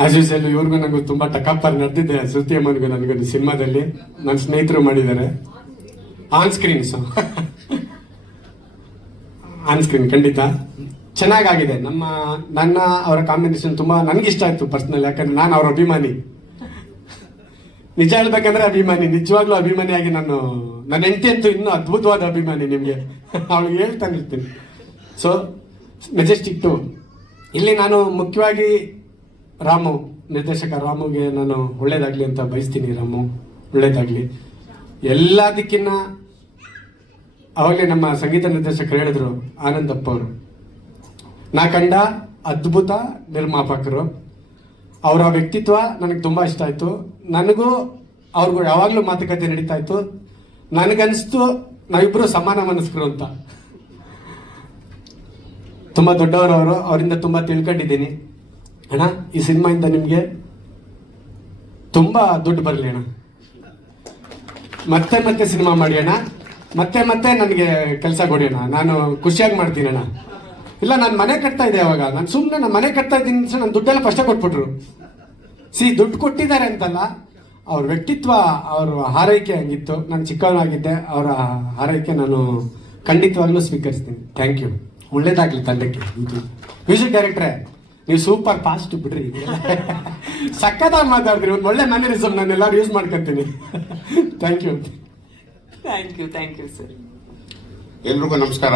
ಆಸ್ ಯೂಸಲ್ ಇವ್ರಿಗೂ ನನಗೂ ತುಂಬಾ ಟಕಾಪರ್ ನಡೆದಿದೆ. ಶ್ರುತಿ ಅಮ್ಮನಿಗೂ ನನಗೂ ಸಿನಿಮಾದಲ್ಲಿ ನನ್ನ ಸ್ನೇಹಿತರು ಮಾಡಿದ್ದಾರೆ. ಆನ್ ಸ್ಕ್ರೀನ್ ಖಂಡಿತ ಚೆನ್ನಾಗಾಗಿದೆ. ನನ್ನ ಅವರ ಕಾಂಬಿನೇಷನ್ ತುಂಬಾ ನನಗಿಷ್ಟ ಆಯ್ತು ಪರ್ಸನಲ್. ಯಾಕಂದ್ರೆ ನಾನು ಅವ್ರ ಅಭಿಮಾನಿ. ನಿಜ ಹೇಳ್ಬೇಕಂದ್ರೆ ಅಭಿಮಾನಿ, ನಿಜವಾಗ್ಲೂ ಅಭಿಮಾನಿಯಾಗಿ ನನ್ನ ಹೆಂಡತಿ ಅಂತೂ ಇನ್ನೂ ಅದ್ಭುತವಾದ ಅಭಿಮಾನಿ. ನಿಮ್ಗೆ ಅವಳಿಗೆ ಹೇಳ್ತಾನೆ ಇರ್ತೀನಿ. ಸೊ ಮೆಜೆಸ್ಟಿಕ್ 2 ಇಲ್ಲಿ ನಾನು ಮುಖ್ಯವಾಗಿ ನಿರ್ದೇಶಕ ರಾಮುಗೆ ನಾನು ಒಳ್ಳೇದಾಗ್ಲಿ ಅಂತ ಬಯಸ್ತೀನಿ. ರಾಮು ಒಳ್ಳೇದಾಗ್ಲಿ. ಎಲ್ಲದಕ್ಕಿನ್ನ ಅವಾಗಲೇ ನಮ್ಮ ಸಂಗೀತ ನಿರ್ದೇಶಕರು ಹೇಳಿದ್ರು, ಆನಂದಪ್ಪ ಅವರು ನಾ ಕಂಡ ಅದ್ಭುತ ನಿರ್ಮಾಪಕರು. ಅವರ ವ್ಯಕ್ತಿತ್ವ ನನಗೆ ತುಂಬಾ ಇಷ್ಟ ಆಯ್ತು. ನನಗೂ ಅವ್ರಿಗೂ ಯಾವಾಗಲೂ ಮಾತುಕತೆ ನಡೀತಾ ಇತ್ತು. ನನಗನ್ನಿಸ್ತು ನಾವಿಬ್ರು ಸಮಾನ ಮನಸ್ಕರು ಅಂತ. ತುಂಬಾ ದೊಡ್ಡವರವರು, ಅವರಿಂದ ತುಂಬಾ ತಿಳ್ಕೊಂಡಿದ್ದೀನಿ. ಅಣ್ಣ, ಈ ಸಿನಿಮಾಯಿಂದ ನಿಮ್ಗೆ ತುಂಬಾ ದುಡ್ಡು ಬರಲಿ ಅಣ್ಣ. ಮತ್ತೆ ಸಿನಿಮಾ ಮಾಡಿ ಅಣ್ಣ. ಮತ್ತೆ ನನಗೆ ಕೆಲಸ ಕೊಡಿ ಅಣ್ಣ. ನಾನು ಖುಷಿಯಾಗಿ ಮಾಡ್ತೀನಿ ಅಣ್ಣ. ಇಲ್ಲ, ನಾನು ಮನೆ ಕಟ್ತಾ ಇದ್ದೆ ಅವಾಗ. ನಾನು ಸುಮ್ಮನೆ ನಾನು ಮನೆ ಕಟ್ತಾ ಇದ್ದೀನಿ ನನ್ನ ದುಡ್ಡೆಲ್ಲ ಫಸ್ಟೇ ಕೊಟ್ಬಿಟ್ರು. ದುಡ್ಡು ಕೊಟ್ಟಿದ್ದಾರೆ ಅಂತಲ್ಲ, ಅವ್ರ ವ್ಯಕ್ತಿತ್ವ, ಅವ್ರ ಹಾರೈಕೆ ಹಂಗಿತ್ತು. ನಾನು ಚಿಕ್ಕವನಾಗಿದ್ದೆ. ಅವರ ಹಾರೈಕೆ ನಾನು ಖಂಡಿತವಾಗ್ಲೂ ಸ್ವೀಕರಿಸ್ತೀನಿ. Thank you. ಒಳ್ಳೇದಾಗ್ಲಿ ತಂಡಕ್ಕೆ. ಮ್ಯೂಸಿಕ್ ಡೈರೆಕ್ಟ್ರೆ, ನೀವು ಸೂಪರ್ ಫಾಸ್ಟ್ ಬಿಡ್ರಿ. ಸಕ್ಕತ್ತಾಗಿ ಮಾತಾಡಿದ್ರಿ. ಒಂದು ಒಳ್ಳೆ ಮ್ಯಾನರಿಸಮ್ ನಾನು ಎಲ್ಲರೂ ಯೂಸ್ ಮಾಡ್ಕೊಂತೀನಿ. Thank you sir. ಎಲ್ರಿಗೂ ನಮಸ್ಕಾರ.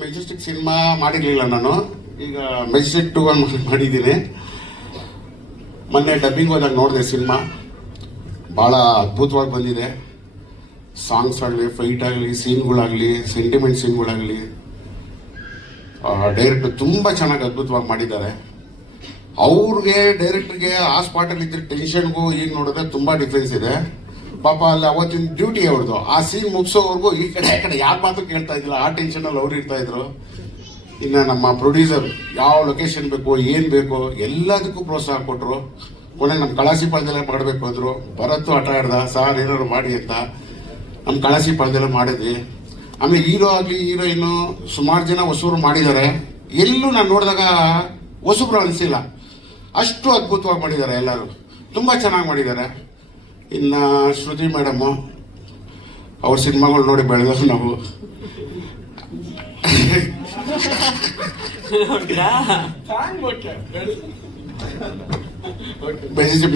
ಮೆಜೆಸ್ಟಿಕ್ ಸಿನಿಮಾ ಮಾಡಿರ್ಲಿಲ್ಲ ನಾನು. ಈಗ ಮೆಜೆಸ್ಟಿಕ್ 2 ಮಾಡಿದ್ದೀನಿ. ಮೊನ್ನೆ ಡಬ್ಬಿಂಗ್ ಹೋದಾಗ ನೋಡಿದೆ ಸಿನಿಮಾ. ಭಾಳ ಅದ್ಭುತವಾಗಿ ಬಂದಿದೆ. ಸಾಂಗ್ಸ್ ಆಗಲಿ, ಫೈಟ್ ಆಗಲಿ, ಸೀನ್ಗಳಾಗಲಿ, ಸೆಂಟಿಮೆಂಟ್ ಸೀನ್ಗಳಾಗಲಿ, ಡೈರೆಕ್ಟರ್ ತುಂಬ ಚೆನ್ನಾಗಿ ಅದ್ಭುತವಾಗಿ ಮಾಡಿದ್ದಾರೆ. ಅವ್ರಿಗೆ ಡೈರೆಕ್ಟರ್ಗೆ ಆ ಸ್ಪಾಟಲ್ಲಿ ಇದ್ದ ಟೆನ್ಷನ್ಗೂ ಈಗ ನೋಡಿದ್ರೆ ತುಂಬ ಡಿಫ್ರೆನ್ಸ್ ಇದೆ. ಪಾಪ ಅಲ್ಲಿ ಅವತ್ತಿನ ಡ್ಯೂಟಿ ಅವ್ರದ್ದು. ಆ ಸೀನ್ ಮುಗಿಸೋವರೆಗೂ ಈ ಕಡೆ ಯಾರ ಮಾತು ಕೇಳ್ತಾ ಇದ್ದಿಲ್ಲ. ಆ ಟೆನ್ಷನಲ್ಲಿ ಅವ್ರು ಇರ್ತಾ ಇದ್ರು. ಇನ್ನು ನಮ್ಮ ಪ್ರೊಡ್ಯೂಸರ್ ಯಾವ ಲೊಕೇಶನ್ ಬೇಕು, ಏನು ಬೇಕು ಎಲ್ಲದಕ್ಕೂ ಪ್ರೋತ್ಸಾಹ ಕೊಟ್ಟರು. ಕೊನೆಗೆ ನಮ್ಮ ಕಳಾಸಿ ಪಾಳ್ಯದಲ್ಲೇ ಮಾಡಬೇಕು ಅಂದರು. ಭರತ್ತು ಆಟ ಆಡ್ದ, ಸಾರ್ ಏನಾದ್ರು ಮಾಡಿ ಅಂತ ನಮ್ಮ ಕಳಾಸಿ ಪಾಳ್ಯದಲ್ಲೇ ಮಾಡಿದ್ವಿ. ಆಮೇಲೆ ಹೀರೋ ಆಗಲಿ, ಹೀರೋಯಿನ್ನು ಸುಮಾರು ಜನ ಹೊಸಬ್ರು ಮಾಡಿದ್ದಾರೆ. ಎಲ್ಲೂ ನಾನು ನೋಡಿದಾಗ ಹೊಸಬ್ರು ಅನಿಸಿಲ್ಲ. ಅಷ್ಟು ಅದ್ಭುತವಾಗಿ ಮಾಡಿದ್ದಾರೆ. ಎಲ್ಲರೂ ತುಂಬ ಚೆನ್ನಾಗಿ ಮಾಡಿದ್ದಾರೆ. ಇನ್ನು ಶ್ರುತಿ ಮೇಡಮ್ಮು, ಅವ್ರ ಸಿನಿಮಾಗಳು ನೋಡಿ ಬೆಳೆದವು ನಾವು.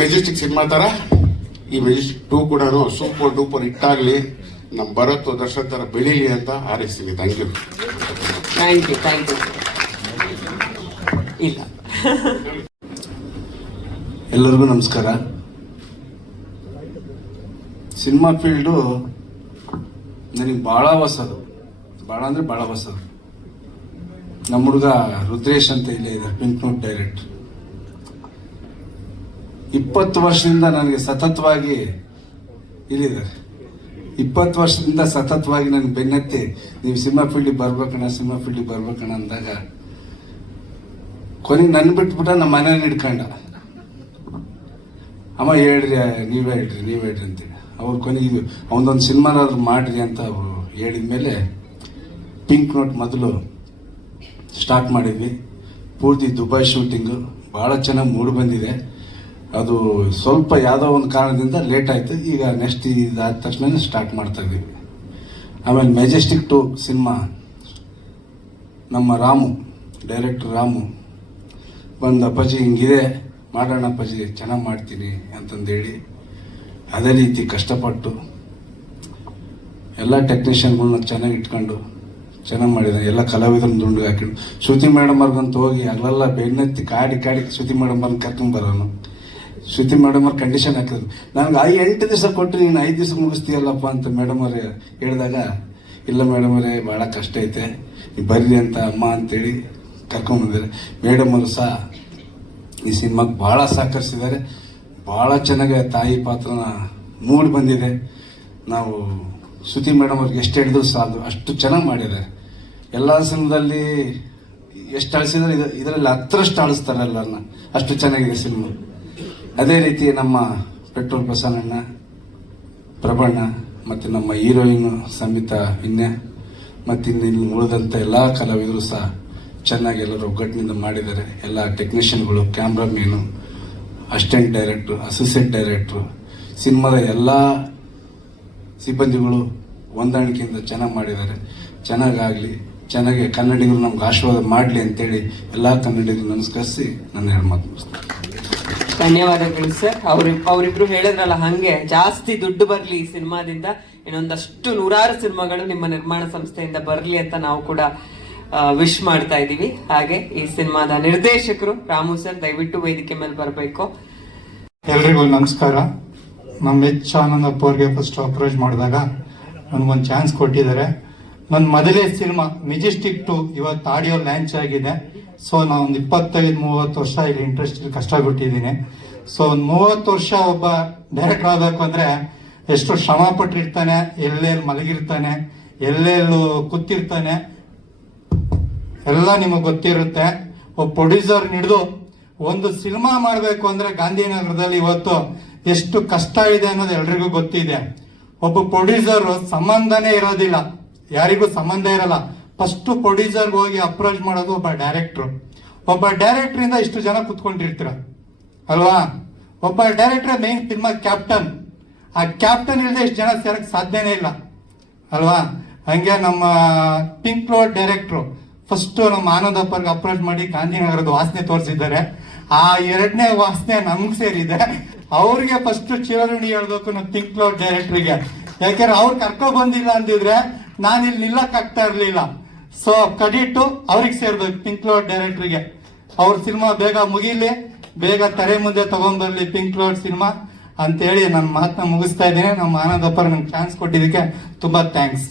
ಮೆಜೆಸ್ಟಿಕ್ ಸಿನಿಮಾ ಥರ ಈ ಮೆಜೆಸ್ಟಿಕ್ 2 ಕೂಡ ಸೂಪರ್ ಡೂಪರ್ ಹಿಟ್ಟಾಗಲಿ, ನಮ್ಮ ಭರತ್ ದರ್ಶನ್ ಥರ ಬೆಳೀಲಿ ಅಂತ ಹಾರೈಸ್ತೀನಿ. Thank you. ಇಲ್ಲ, ಎಲ್ಲರಿಗೂ ನಮಸ್ಕಾರ. ಸಿನಿಮಾ ಫೀಲ್ಡು ನನಗೆ ಭಾಳ ಹೊಸದು, ಭಾಳ ಅಂದರೆ ಭಾಳ ಹೊಸದು. ನಮ್ಮ ಹುಡುಗ ರುದ್ರೇಶ್ ಅಂತ ಇಲ್ಲೇ ಇದೆ, ಪಿಂಕ್ ನೋಟ್ ಡೈರೆಕ್ಟ್. 20 ವರ್ಷದಿಂದ ನನಗೆ ಸತತವಾಗಿ ಇಲ್ಲಿದ್ದಾರೆ. 20 ವರ್ಷದಿಂದ ಸತತವಾಗಿ ನನಗೆ ಬೆನ್ನತ್ತಿ ನೀವು ಸಿನಿಮಾ ಫೀಲ್ಡಿಗೆ ಬರ್ಬೇಕಣ್ಣ ಅಂದಾಗ ಕೊನೆಗೆ ನನ್ನ ಬಿಟ್ಬಿಟ್ಟ ನಮ್ಮ ಮನೇಲಿ ಹಿಡ್ಕೊಂಡ. ಅಮ್ಮ ಹೇಳ್ರಿ, ನೀವೇ ಹೇಳ್ರಿ ಅಂತೇಳಿ ಅವ್ರು ಕೊನೆಗೆ ಅವನದೊಂದು ಸಿನಿಮಾನಾದ್ರು ಮಾಡ್ರಿ ಅಂತ ಅವರು ಹೇಳಿದ್ಮೇಲೆ ಪಿಂಕ್ ನೋಟ್ ಮೊದಲು ಸ್ಟಾರ್ಟ್ ಮಾಡಿದ್ವಿ. ಪೂರ್ತಿ ದುಬೈ ಶೂಟಿಂಗು ಭಾಳ ಚೆನ್ನಾಗಿ ಮೂಡಿ ಬಂದಿದೆ. ಅದು ಸ್ವಲ್ಪ ಯಾವುದೋ ಒಂದು ಕಾರಣದಿಂದ ಲೇಟ್ ಆಯಿತು. ಈಗ ನೆಕ್ಸ್ಟ್ ಇದಾದ ತಕ್ಷಣ ಸ್ಟಾರ್ಟ್ ಮಾಡ್ತಾ ಇದ್ದೀವಿ. ಆಮೇಲೆ ಮೆಜೆಸ್ಟಿಕ್ 2 ಸಿನಿಮಾ ನಮ್ಮ ಡೈರೆಕ್ಟರ್ ರಾಮು ಬಂದು ಅಪ್ಪಾಜಿ ಹಿಂಗಿದೆ ಮಾಡೋಣ ಅಪ್ಪಾಜಿ, ಚೆನ್ನಾಗಿ ಮಾಡ್ತೀನಿ ಅಂತಂದೇಳಿ ಅದೇ ರೀತಿ ಕಷ್ಟಪಟ್ಟು ಎಲ್ಲ ಟೆಕ್ನಿಷಿಯನ್ಗಳನ್ನ ಚೆನ್ನಾಗಿ ಇಟ್ಕೊಂಡು ಚೆನ್ನಾಗಿ ಮಾಡಿದ್ದಾರೆ. ಎಲ್ಲ ಕಲಾವಿದರನ್ನ ದುಂಡು ಹಾಕಿದ್ರು. ಶ್ರುತಿ ಮೇಡಮ್ ಅವ್ರಿಗಂತ ಹೋಗಿ ಅಲ್ಲೆಲ್ಲ ಬೆನ್ನತ್ತಿ ಕಾಡಿ ಶ್ರುತಿ ಮೇಡಮ್ ಅವ್ರನ್ನ ಕರ್ಕೊಂಬರೋನು. ಶ್ರುತಿ ಮೇಡಮ್ ಅವ್ರ ಕಂಡೀಷನ್ ಹಾಕಿದ್ರು. ನನಗೆ 8 ದಿವಸ ಕೊಟ್ಟು ನೀನು 5 ದಿವಸ ಮುಗಿಸ್ತೀಯಲ್ಲಪ್ಪ ಅಂತ ಮೇಡಮ್ ಅವ್ರೆ ಹೇಳಿದಾಗ, ಇಲ್ಲ ಮೇಡಮ್ ಅವರೇ ಭಾಳ ಕಷ್ಟ ಐತೆ, ನೀವು ಬರ್ರಿ ಅಂತ ಅಮ್ಮ ಅಂತೇಳಿ ಕರ್ಕೊಂಬಂದಿದ್ದಾರೆ. ಮೇಡಮ್ ಅವರು ಸಹ ಈ ಸಿನಿಮಾಗೆ ಭಾಳ ಸಹಕರಿಸಿದ್ದಾರೆ. ಭಾಳ ಚೆನ್ನಾಗಿ ತಾಯಿ ಪಾತ್ರನ ಮೂಡಿ ಬಂದಿದೆ. ನಾವು ಶ್ರುತಿ ಮೇಡಮ್ ಅವ್ರಿಗೆ ಎಷ್ಟು ಹೇಳಿದ್ರು ಸಾಲದು, ಅಷ್ಟು ಚೆನ್ನಾಗಿ ಮಾಡಿದ್ದಾರೆ. ಎಲ್ಲ ಸಿನಿಮಾದಲ್ಲಿ ಎಷ್ಟು ಅಳಿಸಿದ್ರೆ ಇದರಲ್ಲಿ 10ರಷ್ಟು ಅಳಿಸ್ತಾರೆ ಎಲ್ಲರನ್ನ, ಅಷ್ಟು ಚೆನ್ನಾಗಿದೆ ಸಿನಿಮಾ. ಅದೇ ರೀತಿ ನಮ್ಮ ಪೆಟ್ರೋಲ್ ಪ್ರಸನ್ನ, ಪ್ರಭಣ್ಣ ಮತ್ತು ನಮ್ಮ ಹೀರೋಯಿನ್ ಸಂಹಿತಾ ವಿನ್ಯ ಮತ್ತು ಇನ್ನು ಉಳಿದಂಥ ಎಲ್ಲ ಕಲಾವಿದರು ಸಹ ಚೆನ್ನಾಗಿ ಎಲ್ಲರೂ ಒಗ್ಗಟ್ಟಿನಿಂದ ಮಾಡಿದ್ದಾರೆ. ಎಲ್ಲ ಟೆಕ್ನಿಷಿಯನ್ಗಳು, ಕ್ಯಾಮ್ರಾಮೀನು, ಅಸಿಸ್ಟೆಂಟ್ ಡೈರೆಕ್ಟ್ರು, ಅಸೋಸಿಯೇಟ್ ಡೈರೆಕ್ಟ್ರು, ಸಿನಿಮಾದ ಎಲ್ಲ ಸಿಬ್ಬಂದಿಗಳು ಹೊಂದಾಣಿಕೆಯಿಂದ ಚೆನ್ನಾಗಿ ಮಾಡಿದ್ದಾರೆ. ಚೆನ್ನಾಗಾಗಲಿ, ಚೆನ್ನಾಗಿ ಕನ್ನಡಿಗರು ನಮ್ಗೆ ಆಶೀರ್ವಾದ ಮಾಡಲಿ ಅಂತೇಳಿ ಎಲ್ಲ ಕನ್ನಡಿಗರು ನಮಸ್ಕರಿಸಿ ನನ್ನ 2 ಮಾತು ಮುಗಿಸ್ತೀನಿ. ಧನ್ಯವಾದಗಳು ಸರ್. ಅವರಿಬ್ರು ಹೇಳಿದ್ರಲ್ಲ, ಹಂಗೆ ಜಾಸ್ತಿ ದುಡ್ಡು ಬರ್ಲಿ ಈ ಸಿನಿಮಾದಿಂದ, ಇನ್ನೊಂದಷ್ಟು 100 ಸಿನಿಮಾಗಳು ನಿಮ್ಮ ನಿರ್ಮಾಣ ಸಂಸ್ಥೆಯಿಂದ ಬರ್ಲಿ ಅಂತ ನಾವು ಕೂಡ ವಿಶ್ ಮಾಡ್ತಾ ಇದೀವಿ. ಹಾಗೆ ಈ ಸಿನಿಮಾದ ನಿರ್ದೇಶಕರು ರಾಮು ಸರ್ ದಯವಿಟ್ಟು ವೇದಿಕೆ ಮೇಲೆ ಬರಬೇಕು. ಎಲ್ರಿಗೂ ನಮಸ್ಕಾರ. ನಮ್ಮ ಆನಂದಪ್ಪ ಅವ್ರಿಗೆ ಫಸ್ಟ್ ಅಪ್ರೋಚ್ ಮಾಡಿದಾಗ ನನಗೊಂದು ಚಾನ್ಸ್ ಕೊಟ್ಟಿದ್ದಾರೆ. ನನ್ನ ಮೊದಲೇ ಸಿನಿಮಾ ಮೆಜೆಸ್ಟಿಕ್ 2 ಇವತ್ತು ಆಡಿಯೋ ಲಾಂಚ್ ಆಗಿದೆ. ಸೊ ನಾವೊಂದು 25-30 ವರ್ಷ ಇಲ್ಲಿ ಇಂಡಸ್ಟ್ರಿ ಕಷ್ಟಪಟ್ಟಿದ್ದೀನಿ. ಸೊ 30 ವರ್ಷ ಒಬ್ಬ ಡೈರೆಕ್ಟರ್ ಆಗಬೇಕು ಅಂದ್ರೆ ಎಷ್ಟು ಶ್ರಮ ಪಟ್ಟಿರ್ತಾನೆ, ಎಲ್ಲೆಲ್ಲಿ ಮಲಗಿರ್ತಾನೆ, ಎಲ್ಲೆಲ್ಲೂ ಕೂತಿರ್ತಾನೆ, ಎಲ್ಲ ನಿಮಗೆ ಗೊತ್ತಿರುತ್ತೆ. ಒಬ್ಬ ಪ್ರೊಡ್ಯೂಸರ್ ಹಿಡಿದು ಒಂದು ಸಿನಿಮಾ ಮಾಡಬೇಕು ಅಂದ್ರೆ ಗಾಂಧಿನಗರದಲ್ಲಿ ಇವತ್ತು ಎಷ್ಟು ಕಷ್ಟ ಇದೆ ಅನ್ನೋದು ಎಲ್ರಿಗೂ ಗೊತ್ತಿದೆ. ಒಬ್ಬ ಪ್ರೊಡ್ಯೂಸರ್ ಸಂಬಂಧನೇ ಇರೋದಿಲ್ಲ, ಯಾರಿಗೂ ಸಂಬಂಧ ಇರಲ್ಲ. ಫಸ್ಟ್ ಪ್ರೊಡ್ಯೂಸರ್ಗೆ ಹೋಗಿ ಅಪ್ರೋಚ್ ಮಾಡೋದು ಒಬ್ಬ ಡೈರೆಕ್ಟ್ರು. ಒಬ್ಬ ಡೈರೆಕ್ಟರ್ ಇಂದ ಇಷ್ಟು ಜನ ಕುತ್ಕೊಂಡಿರ್ತೀರ ಅಲ್ವಾ? ಒಬ್ಬ ಡೈರೆಕ್ಟರ್ ಮೇನ್ ಸಿನಿಮಾ ಕ್ಯಾಪ್ಟನ್. ಆ ಕ್ಯಾಪ್ಟನ್ ಇಲ್ಲದೆ ಇಷ್ಟು ಜನ ಸೇರಕ್ ಸಾಧ್ಯನೇ ಇಲ್ಲ ಅಲ್ವಾ? ಹಂಗೆ ನಮ್ಮ ಪಿಂಕ್ ನೋಟ್ ಡೈರೆಕ್ಟ್ರು ಫಸ್ಟ್ ನಮ್ಮ ಆನಂದಪ್ಪರ್ಗೆ ಅಪ್ರೋಚ್ ಮಾಡಿ ಗಾಂಧಿನಗರದ ವಾಸನೆ ತೋರಿಸಿದ್ದಾರೆ. ಆ 2ನೇ ವಾಸನೆ ನಮ್ಗೆ ಸೇರಿದೆ. ಅವ್ರಿಗೆ ಫಸ್ಟ್ ಚಿರಋಣಿ ಹೇಳ್ಬೇಕು ನಮ್ಮ ಪಿಂಕ್ ನೋಟ್ ಡೈರೆಕ್ಟ್ರಿಗೆ. ಯಾಕೆಂದ್ರೆ ಅವ್ರು ಕರ್ಕೊ ಬಂದಿಲ್ಲ ಅಂದಿದ್ರೆ ನಾನು ಇಲ್ಲಿ ನಿಲ್ಲಕ್ ಆಗ್ತಾ ಇರ್ಲಿಲ್ಲ. ಸೊ ಕ್ರೆಡಿಟ್ ಅವ್ರಿಗೆ ಸೇರ್ಬೇಕು, ಪಿಂಕ್ ನೋಟ್ ಡೈರೆಕ್ಟ್ರಿಗೆ. ಅವ್ರ ಸಿನಿಮಾ ಬೇಗ ಮುಗಿಲಿ, ಬೇಗ ತೆರೆ ಮುಂದೆ ತಗೊಂಡ್ಬರ್ಲಿ ಪಿಂಕ್ ನೋಟ್ ಸಿನಿಮಾ ಅಂತೇಳಿ ನನ್ನ ಮಾತನ್ನ ಮುಗಿಸ್ತಾ ಇದ್ದೀನಿ. ನಮ್ಮ ಆನಂದಪ್ಪರ್ ನಂಗೆ ಚಾನ್ಸ್ ಕೊಟ್ಟಿದ್ದಕ್ಕೆ ತುಂಬಾ thanks.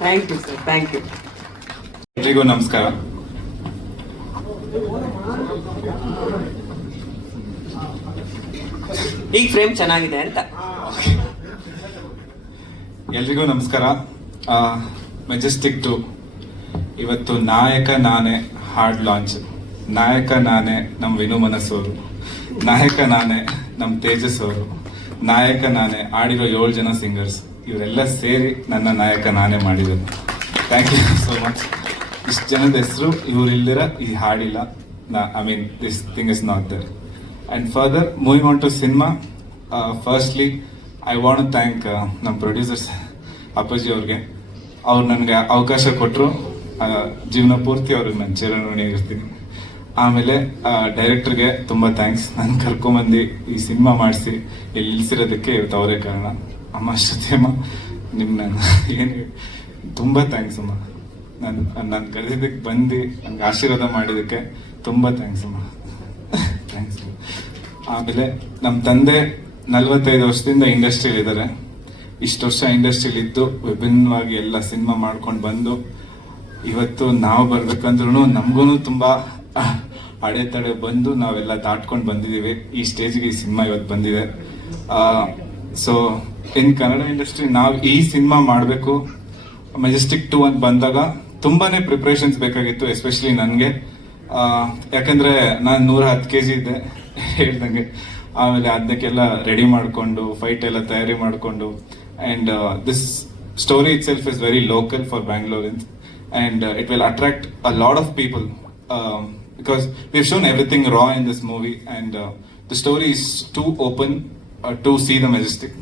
Thank you sir, thank you. ಎಲ್ರಿಗೂ ನಮಸ್ಕಾರ. ಈಗ ಫ್ರೇಮ್ ಚೆನ್ನಾಗಿದೆ ಅಂತ. ಎಲ್ರಿಗೂ ನಮಸ್ಕಾರ. ಮೆಜೆಸ್ಟಿಕ್ 2 ಇವತ್ತು ನಾಯಕ ನಾನೇ ಹಾರ್ಡ್ ಲಾಂಚ್. ನಾಯಕ ನಾನೇ ನಮ್ಮ ವಿನು ಮನಸ್ಸವರು, ನಾಯಕ ನಾನೇ ನಮ್ಮ ತೇಜಸ್ ಅವರು, ನಾಯಕ ನಾನೇ ಆಡಿರೋ 7 ಜನ ಸಿಂಗರ್ಸ್, ಇವರೆಲ್ಲ ಸೇರಿ ನನ್ನ ನಾಯಕ ನಾನೇ ಮಾಡಿದ್ದಾರೆ. Thank you so much. ಇಷ್ಟು ಜನದ ಹೆಸರು ಇವರಿಲ್ದಿರ ಈ ಹಾಡಿಲ್ಲ. I mean this thing is not there. And further moving on to cinema, firstly I want to thank ನಮ್ಮ ಪ್ರೊಡ್ಯೂಸರ್ಸ್ ಅಪ್ಪಾಜಿ ಅವ್ರಿಗೆ. ಅವ್ರು ನನಗೆ ಅವಕಾಶ ಕೊಟ್ಟರು, ಜೀವನ ಪೂರ್ತಿ ಅವ್ರಿಗೆ ನಾನು ಚಿರಋಣಿಯಾಗಿರ್ತೀನಿ. ಆಮೇಲೆ ಡೈರೆಕ್ಟರ್ಗೆ ತುಂಬ ಥ್ಯಾಂಕ್ಸ್, ನಾನು ಕರ್ಕೊಂಬಂದು ಈ ಸಿನಿಮಾ ಮಾಡಿಸಿ ಇಲ್ಲಿ ನಿಲ್ಸಿರೋದಕ್ಕೆ ಇವತ್ತು ಅವರೇ ಕಾರಣ. ಅಮ್ಮ ಶ್ರುತಿಯಮ್ಮ, ನಿಮ್ಗೆ ನಾನು ಏನು ತುಂಬ ಥ್ಯಾಂಕ್ಸ್ ಅಮ್ಮ. ನಾನು ಕರೆದಿದ್ದಕ್ಕೆ ಬಂದು ನನಗೆ ಆಶೀರ್ವಾದ ಮಾಡಿದ್ದಕ್ಕೆ ತುಂಬ ಥ್ಯಾಂಕ್ಸ್ ಅಮ್ಮ, ಥ್ಯಾಂಕ್ಸ್. ಆಮೇಲೆ ನಮ್ಮ ತಂದೆ 45 ವರ್ಷದಿಂದ ಇಂಡಸ್ಟ್ರಿಯಲ್ಲಿದ್ದಾರೆ. ಇಷ್ಟು ವರ್ಷ ಇಂಡಸ್ಟ್ರಿಲಿ ಇದ್ದು ವಿಭಿನ್ನವಾಗಿ ಎಲ್ಲ ಸಿನಿಮಾ ಮಾಡ್ಕೊಂಡು ಬಂದು ಇವತ್ತು ನಾವು ಬರ್ಬೇಕಂದ್ರೂ ನಮಗೂ ತುಂಬಾ ಅಡೆತಡೆ ಬಂದು ನಾವೆಲ್ಲ ದಾಟ್ಕೊಂಡು ಬಂದಿದ್ದೀವಿ. ಈ ಸ್ಟೇಜ್ಗೆ ಈ ಸಿನಿಮಾ ಇವತ್ತು ಬಂದಿದೆ. ಸೊ ಇನ್ ಕನ್ನಡ ಇಂಡಸ್ಟ್ರಿ ನಾವು ಈ ಸಿನಿಮಾ ಮಾಡಬೇಕು ಮೆಜೆಸ್ಟಿಕ್ 2 ಅಂತ ಬಂದಾಗ ತುಂಬಾನೇ ಪ್ರಿಪ್ರೇಷನ್ಸ್ ಬೇಕಾಗಿತ್ತು, ಎಸ್ಪೆಷಲಿ ನನಗೆ. ಯಾಕಂದ್ರೆ ನಾನು 110 kg ಇದ್ದೆ ಹೇಳ್ದಂಗೆ. ಆಮೇಲೆ ಅದಕ್ಕೆಲ್ಲ ರೆಡಿ ಮಾಡಿಕೊಂಡು ಫೈಟ್ ಎಲ್ಲ ತಯಾರಿ ಮಾಡಿಕೊಂಡು and this story itself is very local for Bangaloreans and it will attract a lot of people because we've shown everything raw in this movie and the story is too open to see the Majestic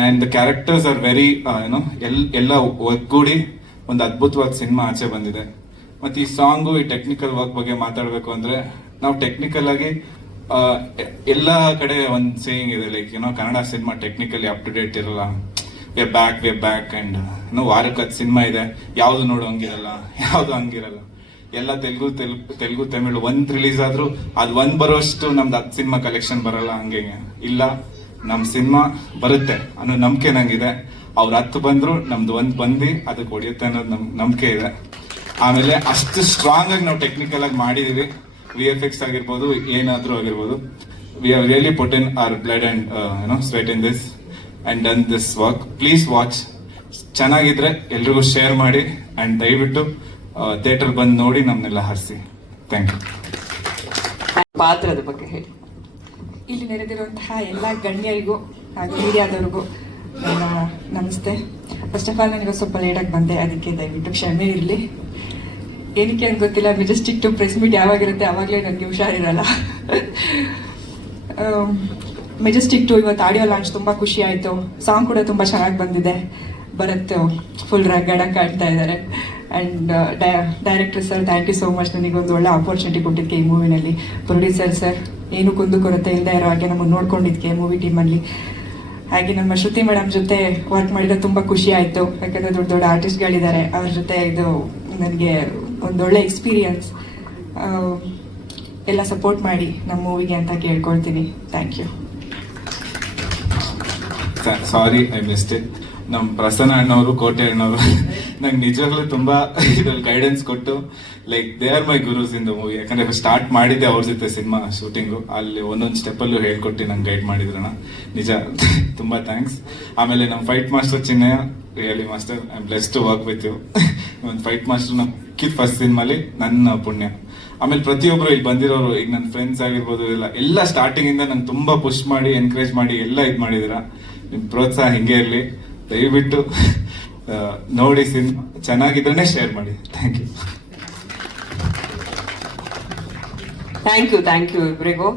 and the characters are very ಎಲ್ಲ ಒಗ್ಗೂಡಿ ಒಂದು ಅದ್ಭುತವಾದ ಸಿನಿಮಾ ಆಚೆ ಬಂದಿದೆ. ಮತ್ತೆ ಈ ಸಾಂಗು ಈ ಟೆಕ್ನಿಕಲ್ ವರ್ಕ್ ಬಗ್ಗೆ ಮಾತಾಡಬೇಕು ಅಂದ್ರೆ ನಾವು ಟೆಕ್ನಿಕಲ್ ಆಗಿ ಎಲ್ಲ ಕಡೆ ಒಂದು ಸೇಯಿಂಗ್ ಇದೆ, like Kannada cinema technically up to date ಇರಲ್ಲ. ವಿ ಬ್ಯಾಕ್ ಅಂಡ್ ವಾರಕ್ಕೆ 10 ಸಿನಿಮಾ ಇದೆ, ಯಾವ್ದು ನೋಡು ಹಂಗಿರಲ್ಲ, ಯಾವ್ದು ಹಂಗಿರಲ್ಲ. ಎಲ್ಲ ತೆಲುಗು ತಮಿಳು ಒಂದ್ ರಿಲೀಸ್ ಆದ್ರೂ ಅದ್ ಒಂದ್ ಬರೋಷ್ಟು ನಮ್ದು 10 ಸಿನಿಮಾ ಕಲೆಕ್ಷನ್ ಬರಲ್ಲ. ಹಂಗೆ ಇಲ್ಲ, ನಮ್ ಸಿನಿಮಾ ಬರುತ್ತೆ ಅನ್ನೋ ನಂಬಿಕೆ ನಂಗಿದೆ. ಅವ್ರ 10 ಬಂದ್ರು ನಮ್ದು ಒಂದ್ ಬಂದು ಅದಕ್ಕೆ ಹೊಡೆಯುತ್ತೆ ಅನ್ನೋದು ನಂಬಿಕೆ ಇದೆ. ಆಮೇಲೆ ಅಷ್ಟು ಸ್ಟ್ರಾಂಗ್ ಆಗಿ ನಾವು ಟೆಕ್ನಿಕಲ್ ಆಗಿ ಮಾಡಿದೀವಿ. VFX ಆಗಿರ್ಬೋದು, ಏನಾದ್ರೂ ಆಗಿರ್ಬೋದು. We have really put in our blood and sweat in this and done this work. Please watch. ಚೆನ್ನಾಗಿದ್ರೆ ಎಲ್ರಿಗೂ ಶೇರ್ ಮಾಡಿ ಅಂಡ್ ದಯವಿಟ್ಟು ಥಿಯೇಟರ್ ಬಂದು ನೋಡಿ ನಮ್ಮನ್ನೆಲ್ಲ ಹರಿಸಿ. Thank you. ಪಾತ್ರದ ಬಗ್ಗೆ ಹೇಳಿ. ಇಲ್ಲಿ ನೆರೆದಿರುವಂತಹ ಎಲ್ಲ ಗಣ್ಯರಿಗೂ ಹಾಗೂ ಮೀಡಿಯಾದವ್ರಿಗೂ ನನ್ನ ನಮಸ್ತೆ. ಫಸ್ಟ್ ಆಫ್ ಆಲ್ ನನಗೆ ಸ್ವಲ್ಪ ಲೇಟಾಗಿ ಬಂದೆ, ಅದಕ್ಕೆ ದಯವಿಟ್ಟು ಕ್ಷಮೆ ಇರಲಿ. ಏನಕ್ಕೆ ಅಂತ ಗೊತ್ತಿಲ್ಲ, ಮೆಜೆಸ್ಟಿಕ್ 2 ಪ್ರೆಸ್ ಮೀಟ್ ಯಾವಾಗಿರುತ್ತೆ ಆವಾಗಲೇ ನನಗೆ ಹುಷಾರಿರಲ್ಲ. ಮೆಜೆಸ್ಟಿಕ್ 2 ಇವತ್ತು ಆಡಿಯೋ ಲಾಂಚ್ ತುಂಬ ಖುಷಿ ಆಯಿತು. ಸಾಂಗ್ ಕೂಡ ತುಂಬ ಚೆನ್ನಾಗಿ ಬಂದಿದೆ. ಭರತ್ ಫುಲ್ ರಗಡಾಗಿ ಕಾಣ್ತಾ ಇದ್ದಾರೆ. And director sir, thank you so much, ನನಗೊಂದು ಒಳ್ಳೆ ಆಪರ್ಚುನಿಟಿ ಕೊಟ್ಟಿದ್ದಕ್ಕೆ ಈ ಮೂವಿನಲ್ಲಿ. ಪ್ರೊಡ್ಯೂಸರ್ ಸರ್, ಏನು ಕುಂದು ಕೊರತೆ ಇಲ್ಲದೆ ಇರೋ ಹಾಗೆ ನಮ್ಮನ್ನು ನೋಡ್ಕೊಂಡಿದ್ದಕ್ಕೆ ಮೂವಿ ಟೀಮಲ್ಲಿ. ಹಾಗೆ ನಮ್ಮ ಶ್ರುತಿ ಮೇಡಮ್ ಜೊತೆ ವರ್ಕ್ ಮಾಡಿದ್ರೆ ತುಂಬ ಖುಷಿ ಆಯಿತು. ಯಾಕಂದರೆ ದೊಡ್ಡ ದೊಡ್ಡ ಆರ್ಟಿಸ್ಟ್ಗಳಿದ್ದಾರೆ, ಅವ್ರ ಜೊತೆ ಇದು ನನಗೆ ಒಂದೊಳ್ಳೆ ಎಕ್ಸ್ಪೀರಿಯನ್ಸ್. ಎಲ್ಲ ಸಪೋರ್ಟ್ ಮಾಡಿ ನಮ್ಮ ಮೂವಿಗೆ ಅಂತ ಕೇಳ್ಕೊಳ್ತೀನಿ. Thank you. Sorry, I missed it. ನಮ್ಮ ಪ್ರಸನ್ನ ಅಣ್ಣವರು, ಕೋಟೆ ಅಣ್ಣವರು ನಂಗೆ ನಿಜವಾಗ್ಲೂ ತುಂಬಾ ಇದ್ರಲ್ಲಿ ಗೈಡೆನ್ಸ್ ಕೊಟ್ಟು, like they are my gurus in the movie. ಯಾಕಂದ್ರೆ ಸ್ಟಾರ್ಟ್ ಮಾಡಿದ್ದೆ ಅವ್ರ ಜೊತೆ ಸಿನಿಮಾ ಶೂಟಿಂಗು. ಅಲ್ಲಿ ಒಂದೊಂದು ಸ್ಟೆಪ್ಪಲ್ಲೂ ಹೇಳ್ಕೊಟ್ಟು ನಂಗೆ ಗೈಡ್ ಮಾಡಿದ್ರಣ, ನಿಜ ತುಂಬಾ ಥ್ಯಾಂಕ್ಸ್. ಆಮೇಲೆ ನಮ್ಮ fight master Chinnaiah, really master, I am blessed to work with you. ಒಂದು ಫೈಟ್ ಮಾಸ್ಟರ್ ನಮ್ಮ ಫಸ್ಟ್ ಸಿನಿಮಾಲಿ ನನ್ನ ಪುಣ್ಯ. ಆಮೇಲೆ ಪ್ರತಿಯೊಬ್ರು ಇಲ್ಲಿ ಬಂದಿರೋರು, ಈಗ ನನ್ನ ಫ್ರೆಂಡ್ಸ್ ಆಗಿರ್ಬೋದು, ಎಲ್ಲ ಸ್ಟಾರ್ಟಿಂಗ್ ಇಂದ ನಂಗೆ ತುಂಬಾ ಪುಷ್ ಮಾಡಿ ಎನ್ಕರೇಜ್ ಮಾಡಿ ಎಲ್ಲ ಇದು ಮಾಡಿದಿರ. ನಿಮ್ ಪ್ರೋತ್ಸಾಹ ಹಿಂಗೆ ಇರಲಿ. ದಯವಿಟ್ಟು ನೋಡಿ, ಸಿನಿಮಾ ಚೆನ್ನಾಗಿದ್ರೆ ಶೇರ್ ಮಾಡಿ. Thank you. ಥ್ಯಾಂಕ್ ಯು ಇಬ್ಬರಿಗೂ.